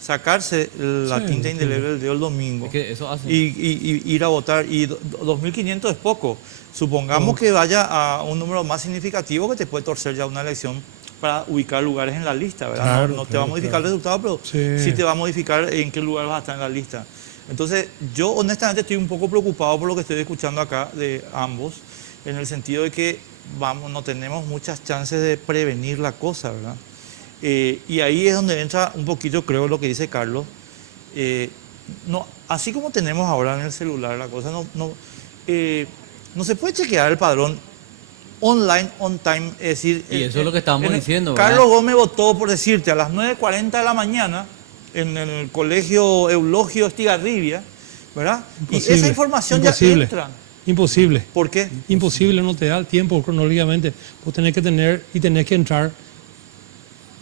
sacarse la Sí, tinta entiendo. indeleble del dedo el domingo Es que eso hace... y ir a votar. Y 2.500 es poco. Supongamos que vaya a un número más significativo que te puede torcer ya una elección para ubicar lugares en la lista, ¿verdad? Claro, No te va a claro, modificar claro. el resultado, pero Sí. sí te va a modificar en qué lugar vas a estar en la lista. Entonces, yo honestamente estoy un poco preocupado por lo que estoy escuchando acá de ambos, en el sentido de que no tenemos muchas chances de prevenir la cosa, ¿verdad? Y ahí es donde entra un poquito, creo, lo que dice Carlos. Así como tenemos ahora en el celular la cosa, no se puede chequear el padrón online, on time, es decir... Y eso es lo que estábamos diciendo, ¿verdad? Carlos Gómez votó, por decirte, a las 9:40 de la mañana en el colegio Eulogio Estigarribia, ¿verdad? Y esa Imposible, información imposible. ya entra. Imposible. ¿Por qué? Imposible, no te da el tiempo cronológicamente. Vos tenés que tener y tenés que entrar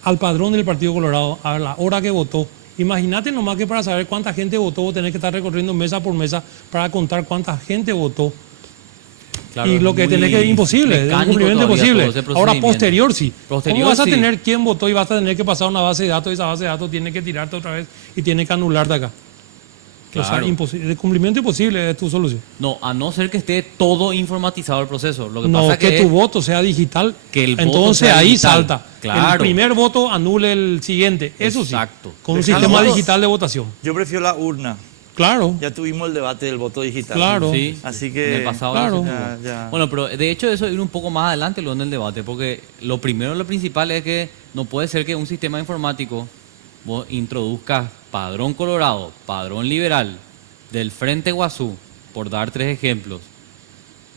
al padrón del Partido Colorado a la hora que votó. Imagínate nomás que para saber cuánta gente votó, vos tenés que estar recorriendo mesa por mesa para contar cuánta gente votó. Claro, y lo es que tenés muy que es imposible, es un mecánico cumplimiento todavía imposible. todo ese Ahora procedimiento. posterior sí. Posterior, ¿Cómo vas a sí. tener quién votó y vas a tener que pasar una base de datos y esa base de datos tiene que tirarte otra vez y tiene que anularte acá? O sea, Claro. imposible, el cumplimiento imposible es tu solución. No, a no ser que esté todo informatizado el proceso. Lo que No, pasa que es tu voto sea digital, que el voto entonces sea ahí digital. salta. Claro. El primer voto anule el siguiente, eso Exacto. sí, con un Dejando sistema los- digital de votación. Yo prefiero la urna. Claro, Ya tuvimos el debate del voto digital. Claro. Sí, Así que- en el pasado Claro. ya se tuvo. Ya. Bueno, pero de hecho eso ir un poco más adelante luego en el debate, porque lo primero, lo principal es que no puede ser que un sistema informático vos introduzcas padrón colorado, padrón liberal, del Frente Guazú, por dar 3 ejemplos,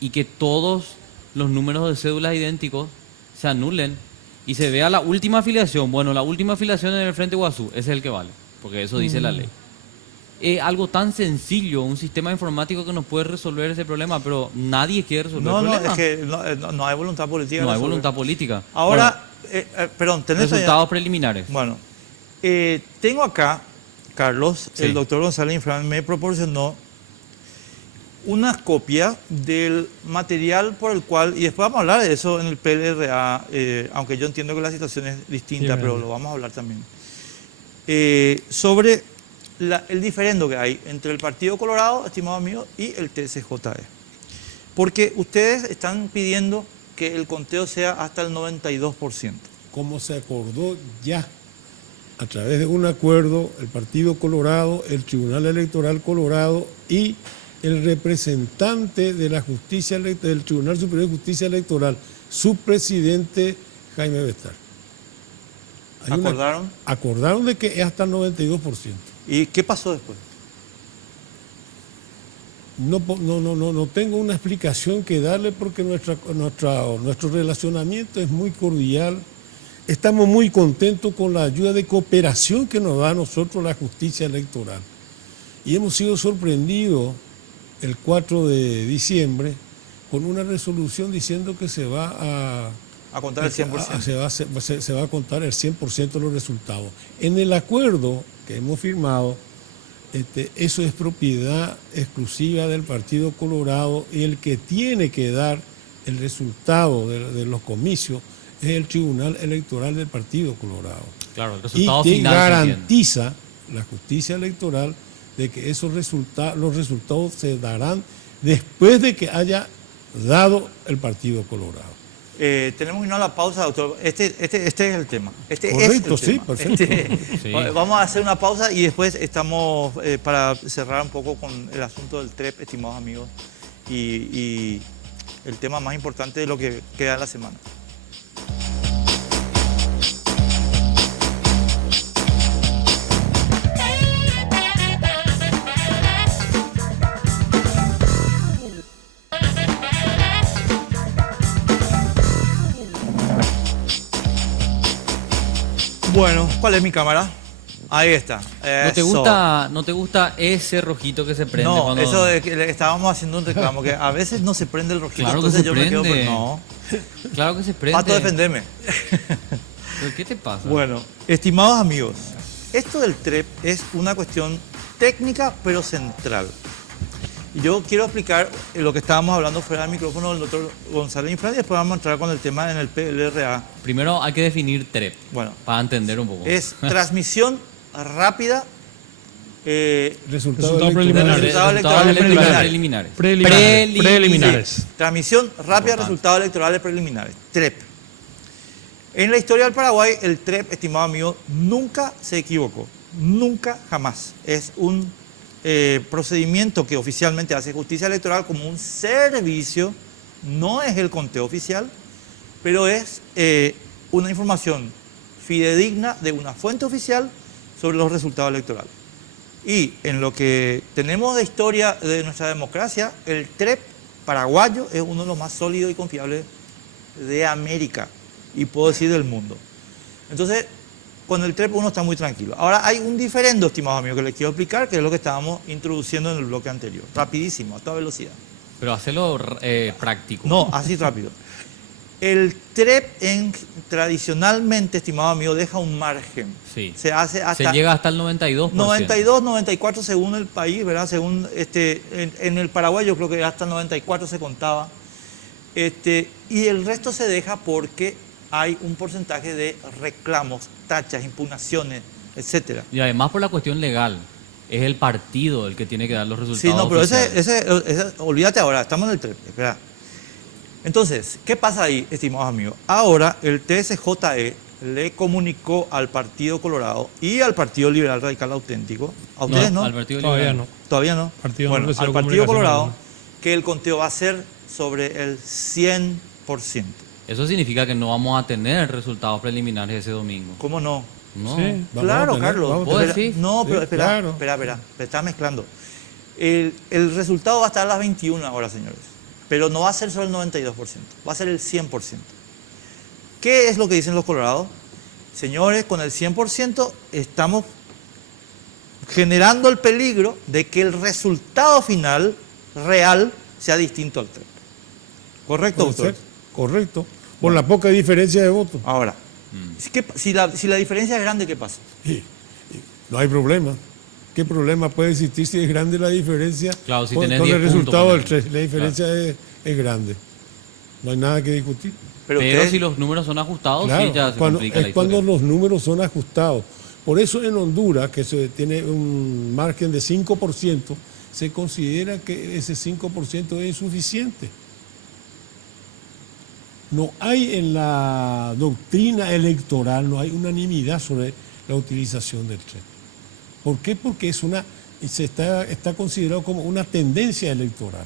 y que todos los números de cédulas idénticos se anulen y se vea la última afiliación, bueno, la última afiliación en el Frente Guazú, ese es el que vale, porque eso dice la ley. Es algo tan sencillo, un sistema informático que nos puede resolver ese problema, pero nadie quiere resolver el problema. Es que no hay voluntad política. No hay voluntad política. Ahora, perdón, tenés resultados preliminares. Bueno, tengo acá, Carlos, Sí. el doctor González Infran me proporcionó una copia del material por el cual, y después vamos a hablar de eso en el PLRA, aunque yo entiendo que la situación es distinta, Sí, pero verdad. lo vamos a hablar también, sobre el diferendo que hay entre el Partido Colorado, estimado amigo, y el TSJE. Porque ustedes están pidiendo que el conteo sea hasta el 92%. Como se acordó ya a través de un acuerdo, el Partido Colorado, el Tribunal Electoral Colorado y el representante de la justicia del Tribunal Superior de Justicia Electoral, su presidente Jaime Bestar. ¿Acordaron? Acordaron de que es hasta el 92%. ¿Y qué pasó después? No tengo una explicación que darle porque nuestro relacionamiento es muy cordial. Estamos muy contentos con la ayuda de cooperación que nos da a nosotros la justicia electoral. Y hemos sido sorprendidos el 4 de diciembre con una resolución diciendo que se va A contar el 100%. se va a contar el 100% de los resultados. En el acuerdo que hemos firmado, eso es propiedad exclusiva del Partido Colorado y el que tiene que dar el resultado de los comicios es el Tribunal Electoral del Partido Colorado. Claro, el Y resultado que final se entiende. garantiza la justicia electoral de que los resultados se darán después de que haya dado el Partido Colorado. Tenemos que irnos a la pausa, doctor. Este es el tema. Correcto, es el sí, tema. perfecto. Sí. Vamos a hacer una pausa y después estamos para cerrar un poco con el asunto del TREP, estimados amigos, y el tema más importante de lo que queda en la semana. Bueno, ¿cuál es mi cámara? Ahí está. ¿No te gusta ese rojito que se prende? No, cuando... eso de que estábamos haciendo un reclamo, que a veces no se prende el rojito, Claro que entonces se yo me quedo, prende. pero no, Claro que se prende. pato defenderme. ¿Pero qué te pasa? Bueno, estimados amigos, esto del TREP es una cuestión técnica pero central. Y yo quiero explicar lo que estábamos hablando fuera del micrófono del doctor González Infran y después vamos a entrar con el tema en el PLRA. Primero hay que definir TREP, Bueno, para entender un poco. es transmisión rápida. Resultados Resultados preliminares. Resultados Resultados electorales Preliminares. Transmisión rápida de Importante. resultados electorales preliminares. TREP. En la historia del Paraguay, el TREP, estimado amigo, nunca se equivocó. Nunca, jamás. Es un procedimiento que oficialmente hace Justicia Electoral como un servicio. No es el conteo oficial, pero es una información fidedigna de una fuente oficial sobre los resultados electorales. Y en lo que tenemos de historia de nuestra democracia, el TREP paraguayo es uno de los más sólidos y confiables de América y puedo decir del mundo. Entonces, con el TREP uno está muy tranquilo. Ahora hay un diferendo, estimados amigos, que les quiero explicar, que es lo que estábamos introduciendo en el bloque anterior. Rapidísimo, a toda velocidad. Pero hacerlo práctico. No, así rápido. El TREP tradicionalmente, estimado amigo, deja un margen. Sí. Se hace hasta... Se llega hasta el 92%. 92, 94 según el país, ¿verdad? Según en el Paraguay yo creo que hasta el 94 se contaba. Y el resto se deja porque hay un porcentaje de reclamos, tachas, impugnaciones, etcétera. Y además por la cuestión legal. Es el partido el que tiene que dar los resultados. Sí, no, pero oficiales. olvídate ahora, estamos en el TREP, espera. Entonces, ¿qué pasa ahí, estimados amigos? Ahora el TSJE le comunicó al Partido Colorado y al Partido Liberal Radical Auténtico, a ustedes no, Al Partido Todavía Liberal. no. todavía no, Partido bueno, no recibió al Partido comunicación Colorado, alguna. que el conteo va a ser sobre el 100%. Eso significa que no vamos a tener resultados preliminares ese domingo. ¿Cómo no? No. Sí. Vamos a Claro, tener- Carlos. vamos a ¿Vos Espera, decís? no, pero Sí, espera, claro. espera, te estás mezclando. El resultado va a estar a las 21 horas, señores. Pero no va a ser solo el 92%, va a ser el 100%. ¿Qué es lo que dicen los colorados? Señores, con el 100% estamos generando el peligro de que el resultado final real sea distinto al 3. ¿Correcto, Puede doctor? ser, correcto. Por la poca diferencia de votos. Ahora, si la diferencia es grande, ¿qué pasa? No hay problema. ¿Qué problema puede existir si es grande la diferencia Claro, si con tenés el 10 resultado del puntos, 3? La diferencia es grande. No hay nada que discutir. Pero ustedes- si los números son ajustados, Claro, sí ya se cuando, complica la es cuando historia. los números son ajustados. Por eso en Honduras, que se tiene un margen de 5%, se considera que ese 5% es insuficiente. No hay en la doctrina electoral, no hay unanimidad sobre la utilización del 3. ¿Por qué? Porque está considerado como una tendencia electoral,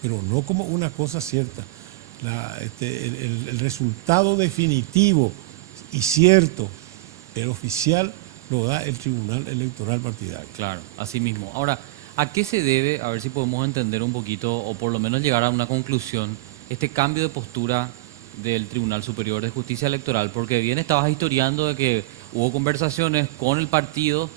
pero no como una cosa cierta. El resultado definitivo y cierto, el oficial, lo da el Tribunal Electoral Partidario. Claro, así mismo. Ahora, ¿a qué se debe, a ver si podemos entender un poquito, o por lo menos llegar a una conclusión, este cambio de postura del Tribunal Superior de Justicia Electoral? Porque bien estabas historiando de que hubo conversaciones con el partido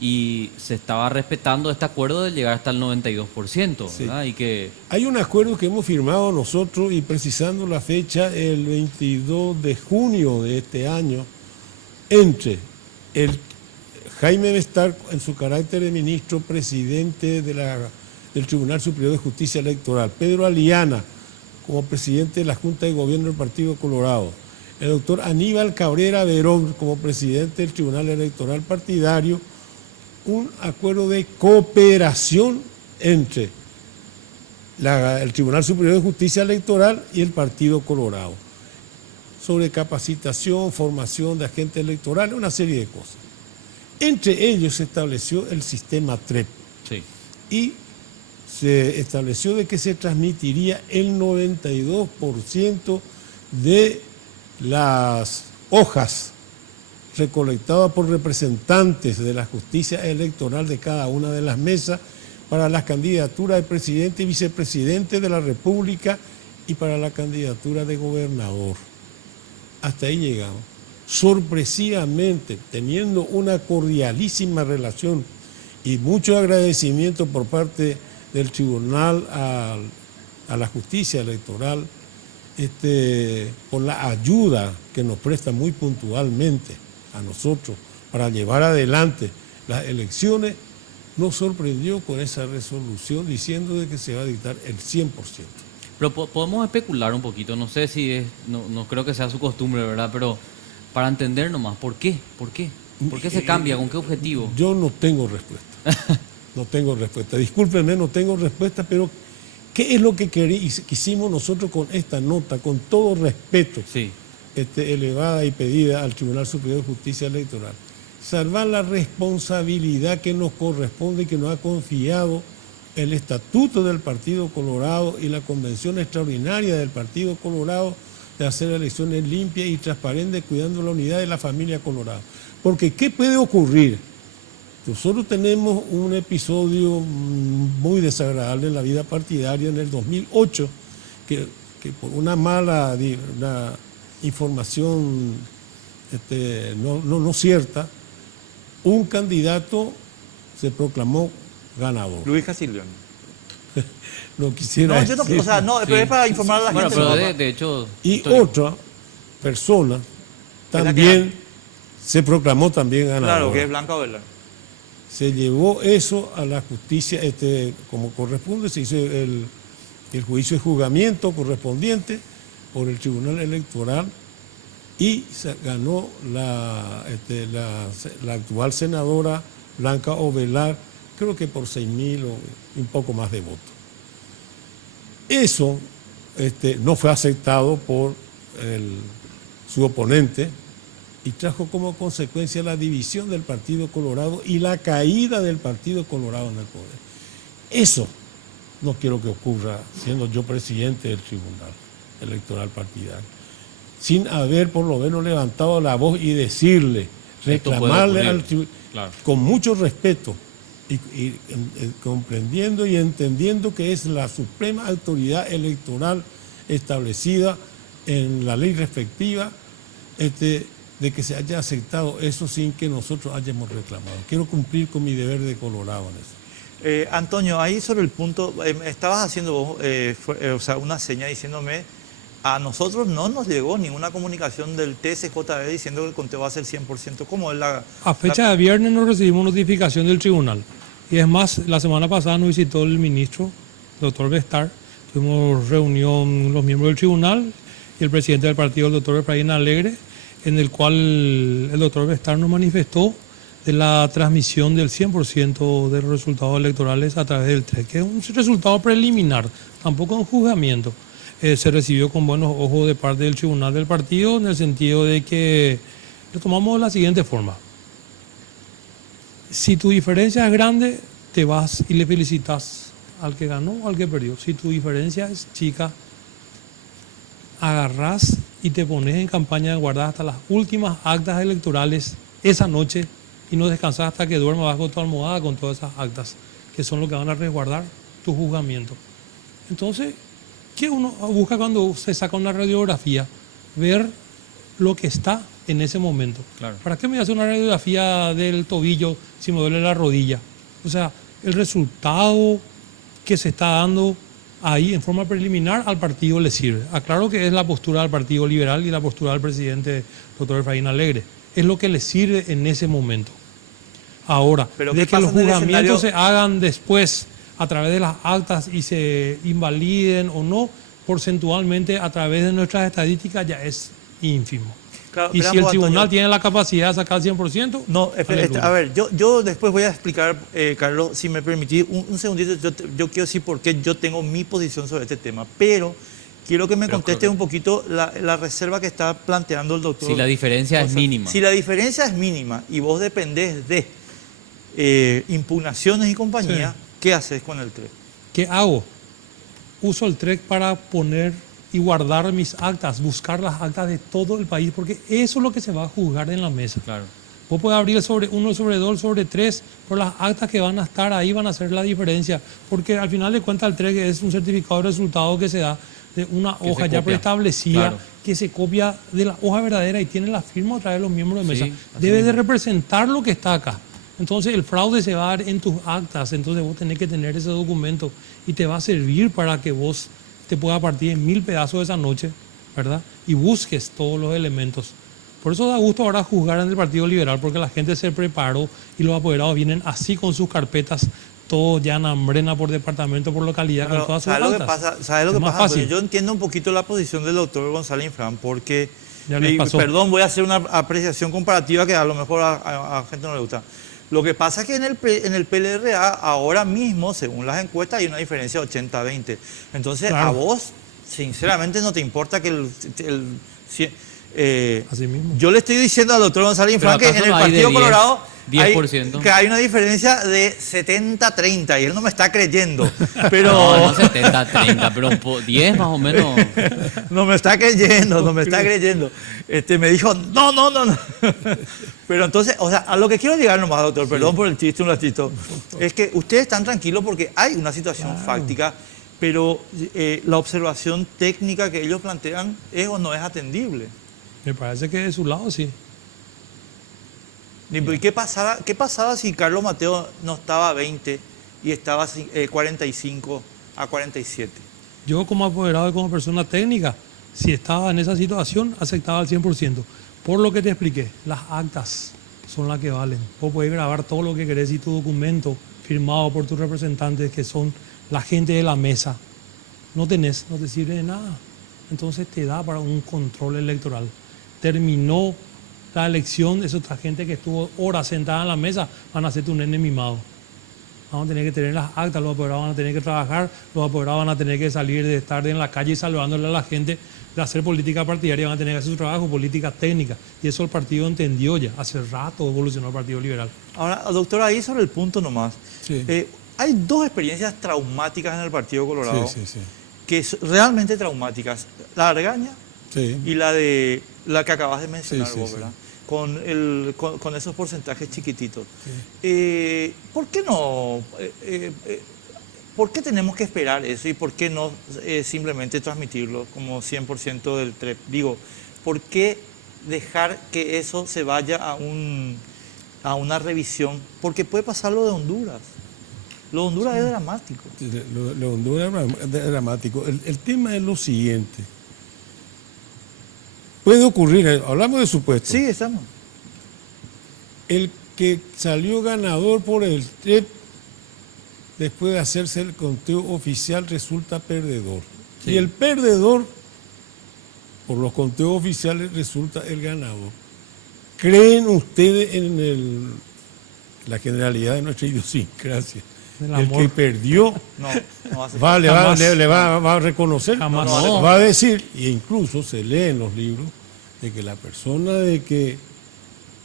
y se estaba respetando este acuerdo de llegar hasta el 92%, Sí. ¿verdad? Y que Hay un acuerdo que hemos firmado nosotros y precisando la fecha, el 22 de junio de este año, entre el Jaime Bestar, en su carácter de ministro presidente del Tribunal Superior de Justicia Electoral, Pedro Aliana, como presidente de la Junta de Gobierno del Partido Colorado, el doctor Aníbal Cabrera Verón, como presidente del Tribunal Electoral Partidario, un acuerdo de cooperación entre el Tribunal Superior de Justicia Electoral y el Partido Colorado, sobre capacitación, formación de agentes electorales, una serie de cosas. Entre ellos se estableció el sistema TREP sí, y se estableció de que se transmitiría el 92% de las hojas recolectadas por representantes de la justicia electoral de cada una de las mesas para las candidaturas de presidente y vicepresidente de la República y para la candidatura de gobernador. Hasta ahí llegamos. Sorpresivamente, teniendo una cordialísima relación y mucho agradecimiento por parte del tribunal a la justicia electoral, por la ayuda que nos presta muy puntualmente a nosotros para llevar adelante las elecciones, nos sorprendió con esa resolución diciendo de que se va a dictar el 100%. pero podemos especular un poquito, no sé si es, no creo que sea su costumbre, ¿verdad? Pero para entender nomás, ¿por qué? ¿Por qué? ¿Por qué se cambia? ¿Con qué objetivo? Yo no tengo respuesta. No tengo respuesta. Discúlpenme, no tengo respuesta, pero ¿qué es lo que quisimos nosotros con esta nota, con todo respeto, Sí, elevada y pedida al Tribunal Superior de Justicia Electoral? Salvar la responsabilidad que nos corresponde y que nos ha confiado el Estatuto del Partido Colorado y la Convención Extraordinaria del Partido Colorado de hacer elecciones limpias y transparentes, cuidando la unidad de la familia Colorado. Porque ¿qué puede ocurrir? Nosotros tenemos un episodio muy desagradable en la vida partidaria en el 2008, que por una mala una información no cierta, un candidato se proclamó ganador. Luis Castiglione. No quisiera No, yo no, decir. o sea, no, pero es para informar a la bueno, gente. pero ¿no? de hecho... Y histórico. otra persona la también se proclamó también ganador. Claro, que es Blanca Velar. Se llevó eso a la justicia, como corresponde, se hizo el juicio de juzgamiento correspondiente por el Tribunal Electoral y se ganó la actual senadora Blanca Ovelar, creo que por 6.000 o un poco más de votos. Eso no fue aceptado por su oponente y trajo como consecuencia la división del Partido Colorado y la caída del Partido Colorado en el poder. Eso no quiero que ocurra siendo yo presidente del Tribunal Electoral Partidario, sin haber por lo menos levantado la voz y decirle, Esto puede reclamarle ocurrir, al tribunal, claro. con mucho respeto y comprendiendo y entendiendo que es la suprema autoridad electoral establecida en la ley respectiva de que se haya aceptado eso sin que nosotros hayamos reclamado. Quiero cumplir con mi deber de colorado en eso. Antonio, ahí sobre el punto, estabas haciendo vos o sea, una seña diciéndome, a nosotros no nos llegó ninguna comunicación del TSJB diciendo que el conteo va a ser 100%. ¿Cómo es la...? A fecha de viernes no recibimos notificación del tribunal. Y es más, la semana pasada nos visitó el ministro, doctor Bestar. Tuvimos reunión los miembros del tribunal y el presidente del partido, el doctor Efraín Alegre, en el cual el doctor Bestar nos manifestó de la transmisión del 100% de los resultados electorales a través del TREC, que es un resultado preliminar, tampoco un juzgamiento. Se recibió con buenos ojos de parte del tribunal del partido, en el sentido de que lo tomamos de la siguiente forma. Si tu diferencia es grande, te vas y le felicitas al que ganó o al que perdió. Si tu diferencia es chica, agarrás y te pones en campaña de guardar hasta las últimas actas electorales esa noche y no descansas hasta que duermas bajo tu almohada con todas esas actas, que son lo que van a resguardar tu juzgamiento. Entonces, ¿qué uno busca cuando se saca una radiografía? Ver lo que está en ese momento. Claro. ¿Para qué me voy a hacer una radiografía del tobillo si me duele la rodilla? O sea, el resultado que se está dando ahí en forma preliminar al partido le sirve. Aclaro que es la postura del Partido Liberal y la postura del presidente doctor Efraín Alegre. Es lo que le sirve en ese momento. Ahora, Pero de ¿qué que los pasa en el juzgamientos escenario? se hagan después a través de las actas y se invaliden o no, porcentualmente a través de nuestras estadísticas ya es ínfimo. Claro, Y pero si el ambos, tribunal Antonio, tiene la capacidad de sacar el 100%, No, aleluya. a ver, yo después voy a explicar, Carlos, si me permitís, un segundito, yo quiero decir por qué yo tengo mi posición sobre este tema, pero quiero que me conteste un poquito la reserva que está planteando el doctor. Si la diferencia es mínima. Si la diferencia es mínima y vos dependés de impugnaciones y compañía, Sí. ¿qué haces con el TREC? ¿Qué hago? Uso el TREC para poner y guardar mis actas, buscar las actas de todo el país, porque eso es lo que se va a juzgar en la mesa. Claro. Vos podés abrir el sobre 1, sobre 2, sobre 3, pero las actas que van a estar ahí van a hacer la diferencia, porque al final de cuentas el TREC es un certificado de resultado que se da de una Que hoja se ya copia. preestablecida, Claro. que se copia de la hoja verdadera y tiene la firma a través de los miembros de mesa. Sí, así Debe de mismo. representar lo que está acá. Entonces el fraude se va a dar en tus actas, entonces vos tenés que tener ese documento y te va a servir para que vos te puedas partir en 1000 pedazos esa noche, ¿verdad? Y busques todos los elementos. Por eso da gusto ahora juzgar en el Partido Liberal, porque la gente se preparó y los apoderados vienen así con sus carpetas, todos ya en hambrena por departamento, por localidad, Claro, con todas sus ¿sabes lo que actas. pasa? ¿Sabes lo que Es más pasa? fácil. Antonio? Yo entiendo un poquito la posición del doctor González Infran, porque, Ya les pasó. perdón, voy a hacer una apreciación comparativa que a lo mejor a gente no le gusta. Lo que pasa es que en el PLRA ahora mismo, según las encuestas, hay una diferencia de 80-20. Entonces, Claro. a vos, sinceramente, no te importa que Así mismo. yo le estoy diciendo al doctor González Infran que ¿acaso en el no hay de Partido 10, Colorado 10%? que hay una diferencia de 70-30 y él no me está creyendo. Pero No, no 70, 30, pero 10 más o menos. no me está creyendo, no me está creyendo. Me dijo, no. Pero entonces, o sea, a lo que quiero llegar nomás, doctor, perdón por el chiste un ratito, es que ustedes están tranquilos porque hay una situación fáctica, pero la observación técnica que ellos plantean es o no es atendible. Me parece que de su lado sí. ¿Y qué pasaba si Carlos Mateo no estaba a 20 y estaba 45-47? Yo como apoderado y como persona técnica, si estaba en esa situación, aceptaba al 100%. Por lo que te expliqué, las actas son las que valen. Vos podés grabar todo lo que querés y tu documento firmado por tus representantes, que son la gente de la mesa, no te sirve de nada. Entonces te da para un control electoral. Terminó la elección, esa otra gente que estuvo horas sentada en la mesa, van a hacerte un nene mimado. Vamos a tener que tener las actas, los apoderados van a tener que trabajar, los apoderados van a tener que salir de estar en la calle salvándole a la gente, de hacer política partidaria, van a tener que hacer su trabajo, política técnica. Y eso el partido entendió ya. Hace rato evolucionó el Partido Liberal. Ahora, doctor, ahí sobre el punto nomás. Sí. Hay dos experiencias traumáticas en el Partido Colorado, Sí. que son realmente traumáticas. La Argaña Sí. y la que acabas de mencionar Sí, vos, sí. ¿verdad? Con esos porcentajes chiquititos. ¿Por qué no? ¿por qué tenemos que esperar eso y por qué no simplemente transmitirlo como 100% del TREP? Digo, ¿por qué dejar que eso se vaya a una revisión? Porque puede pasar lo de Honduras. Lo de Honduras es dramático. Lo de Honduras es dramático. El tema es lo siguiente. Puede ocurrir, hablamos de supuestos. Sí, estamos. El que salió ganador por el TREP, después de hacerse el conteo oficial, resulta perdedor. Sí. Y el perdedor, por los conteos oficiales, resulta el ganador. ¿Creen ustedes en la generalidad de nuestra idiosincrasia? El El que amor. perdió No va a ser. va Jamás. a reconocer, Jamás. No. va a decir, e incluso se lee en los libros, de que la persona de que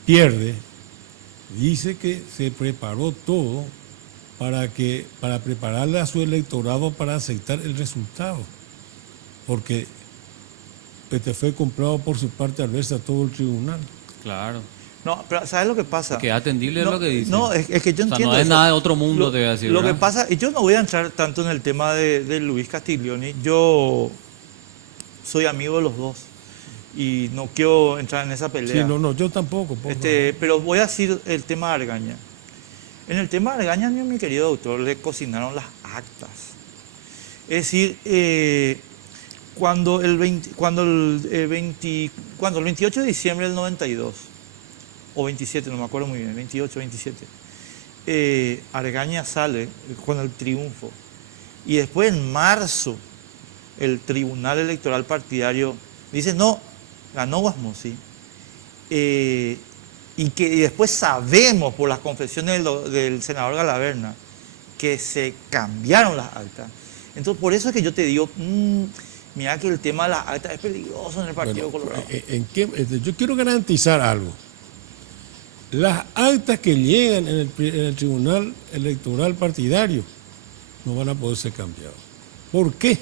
pierde dice que se preparó todo para prepararle a su electorado para aceptar el resultado, porque este fue comprado por su parte adversa a todo el tribunal. Claro. No, pero ¿sabes lo que pasa? Que es atendible No, es lo que dice. No, es que yo O sea, entiendo. no es eso. nada de otro mundo, te voy a decir. Lo que ¿verdad? pasa, y yo no voy a entrar tanto en el tema de Luis Castiglioni. Yo soy amigo de los dos y no quiero entrar en esa pelea. Sí, no, yo tampoco. por favor. Pero voy a decir el tema de Argaña. En el tema de Argaña, mi querido doctor, le cocinaron las actas. Es decir, cuando el 28 de diciembre del 92, o 27, no me acuerdo muy bien, 28, 27, Argaña sale con el triunfo. Y después en marzo, el Tribunal Electoral Partidario dice, no, ganó Guasmosí. Y después sabemos por las confesiones del senador Galaverna que se cambiaron las actas. Entonces, por eso es que yo te digo, mira que el tema de las actas es peligroso en el Partido Bueno, Colorado. yo quiero garantizar algo. Las actas que llegan en el Tribunal Electoral Partidario no van a poder ser cambiadas. ¿Por qué?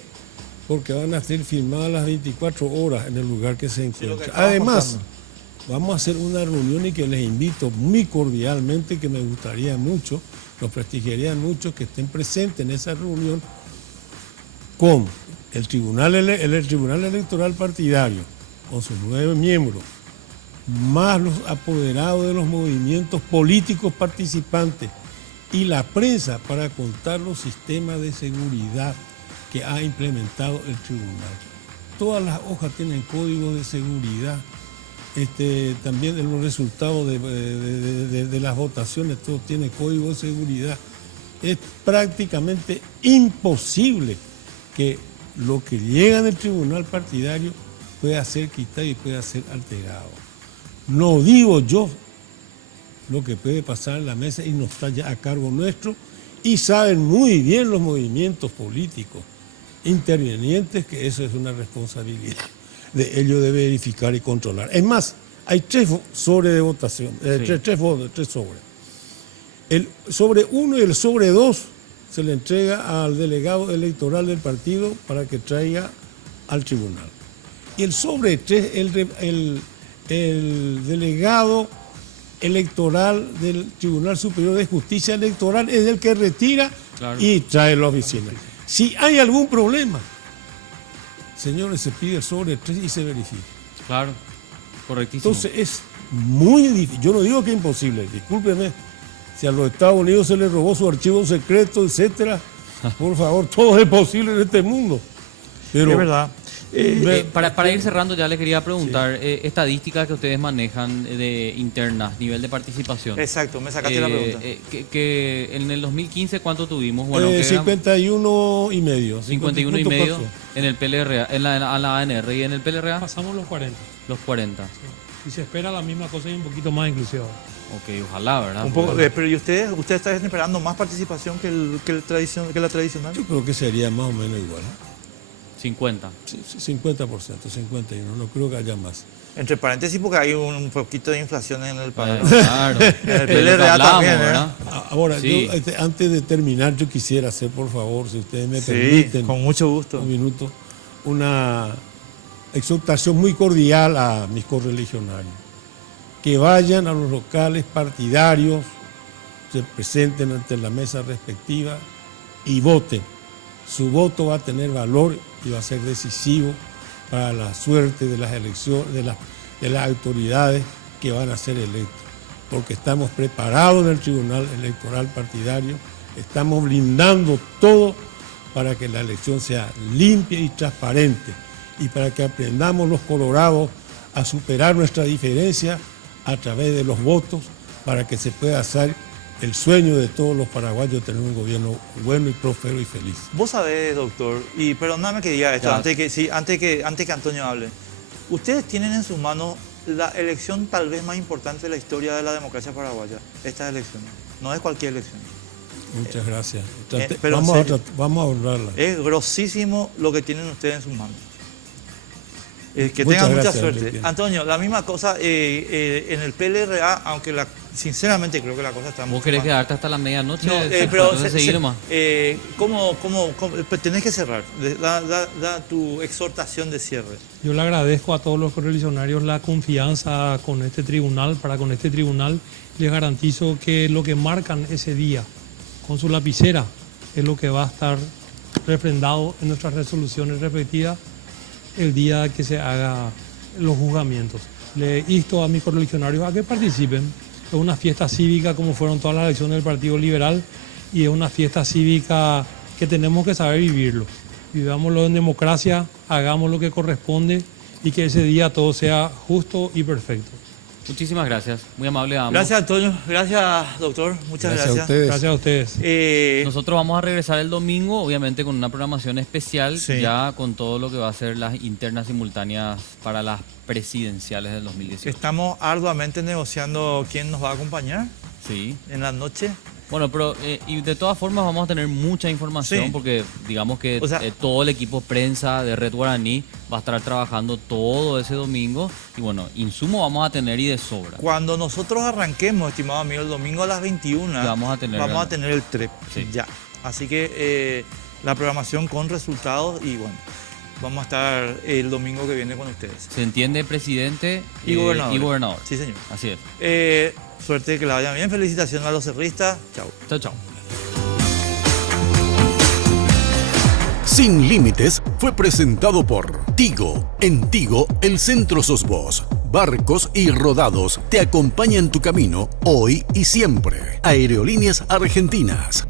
Porque van a ser firmadas las 24 horas en el lugar que se lo encuentra. que estamos Además, contando. vamos a hacer una reunión y que les invito muy cordialmente, que me gustaría mucho, los prestigiaría mucho que estén presentes en esa reunión con el Tribunal Electoral Partidario, con sus 9 miembros, más los apoderados de los movimientos políticos participantes y la prensa para contar los sistemas de seguridad que ha implementado el tribunal. Todas las hojas tienen códigos de seguridad. También en los resultados de las votaciones, todo tiene código de seguridad. Es prácticamente imposible que lo que llega en el tribunal partidario pueda ser quitado y pueda ser alterado. No digo yo lo que puede pasar en la mesa y no está ya a cargo nuestro, y saben muy bien los movimientos políticos intervenientes que eso es una responsabilidad de ellos de verificar y controlar. Es más, hay 3 sobres de votación, Sí. 3 sobres. El sobre 1 y el sobre 2 se le entrega al delegado electoral del partido para que traiga al tribunal. Y el sobre 3, el delegado electoral del Tribunal Superior de Justicia Electoral es el que retira Claro. y trae a la oficina. Si hay algún problema, señores, se pide el sobre 3 y se verifica. Claro, correctísimo. Entonces es muy difícil. Yo no digo que es imposible, discúlpeme. Si a los Estados Unidos se les robó su archivo secreto, etcétera, por favor, todo es posible en este mundo. Pero Es verdad. Para ir cerrando, ya le quería preguntar, estadísticas que ustedes manejan de internas, nivel de participación. Exacto, me sacaste la pregunta. Que en el 2015, ¿cuánto tuvimos? Bueno, que eran 51 y medio. 51 y medio en el PLRA, en la ANR, y en el PLRA Pasamos los 40. los 40. Y se espera la misma cosa y un poquito más inclusive. Ok, ojalá, ¿verdad? Un poco, pero ¿y ustedes están esperando más participación que la tradicional? Yo creo que sería más o menos igual. 50. Sí, 50%, 51, no creo que haya más. Entre paréntesis, porque hay un poquito de inflación en el país. Claro. En el Es lo que PLRA hablamos, también, ¿eh? ¿verdad? Ahora, Sí. yo, antes de terminar, yo quisiera hacer, por favor, si ustedes me Sí, permiten, con mucho gusto. un minuto, una exhortación muy cordial a mis correligionarios. Que vayan a los locales partidarios, se presenten ante la mesa respectiva y voten. Su voto va a tener valor y va a ser decisivo para la suerte de las elecciones, de las autoridades que van a ser electas. Porque estamos preparados en el Tribunal Electoral Partidario, estamos blindando todo para que la elección sea limpia y transparente y para que aprendamos los colorados a superar nuestra diferencia a través de los votos para que se pueda hacer el sueño de todos los paraguayos, tener un gobierno bueno y próspero y feliz. Vos sabés, doctor, y perdóname que diga esto, Ya. antes que Antonio hable. Ustedes tienen en sus manos la elección tal vez más importante de la historia de la democracia paraguaya, estas elecciones. No es cualquier elección. Muchas gracias. Pero en serio. Vamos a honrarla. Es grosísimo lo que tienen ustedes en sus manos. Que Muchas tengan mucha gracias, suerte. Enrique. Antonio, la misma cosa en el PLRA, aunque sinceramente creo que la cosa está ¿Vos mucho querés más- quedarte hasta la medianoche? No, Entonces pero seguí nomás. ¿cómo? Tenés que cerrar. Da tu exhortación de cierre. Yo le agradezco a todos los correligionarios la confianza con este tribunal. Con este tribunal les garantizo que lo que marcan ese día con su lapicera es lo que va a estar refrendado en nuestras resoluciones respectivas el día que se haga los juzgamientos. Le insto a mis correligionarios a que participen. Es una fiesta cívica como fueron todas las elecciones del Partido Liberal y es una fiesta cívica que tenemos que saber vivirlo. Vivámoslo en democracia, hagamos lo que corresponde y que ese día todo sea justo y perfecto. Muchísimas gracias. Muy amable a ambos. Gracias, Antonio. Gracias, doctor. Muchas Gracias a gracias. ustedes. Gracias a ustedes. Nosotros vamos a regresar el domingo, obviamente con una programación especial, Sí. ya con todo lo que va a ser las internas simultáneas para las presidenciales del 2018. Estamos arduamente negociando quién nos va a acompañar Sí. en la noche. Bueno, pero y de todas formas vamos a tener mucha información Sí. porque digamos que O sea- todo el equipo prensa de Red Guaraní va a estar trabajando todo ese domingo y bueno, insumo vamos a tener y de sobra. Cuando nosotros arranquemos, estimado amigo, el domingo a las 21, Ya vamos a tener el TREP. Sí. Ya. Así que la programación con resultados y bueno, vamos a estar el domingo que viene con ustedes. Se entiende presidente Y gobernador. y gobernador. Sí, señor. Así es. Suerte, que la vayan bien. Felicitaciones a los cerristas. Chao. Chao, chao. Sin Límites fue presentado por Tigo. En Tigo, el centro sos vos. Barcos y rodados te acompañan tu camino hoy y siempre. Aerolíneas Argentinas.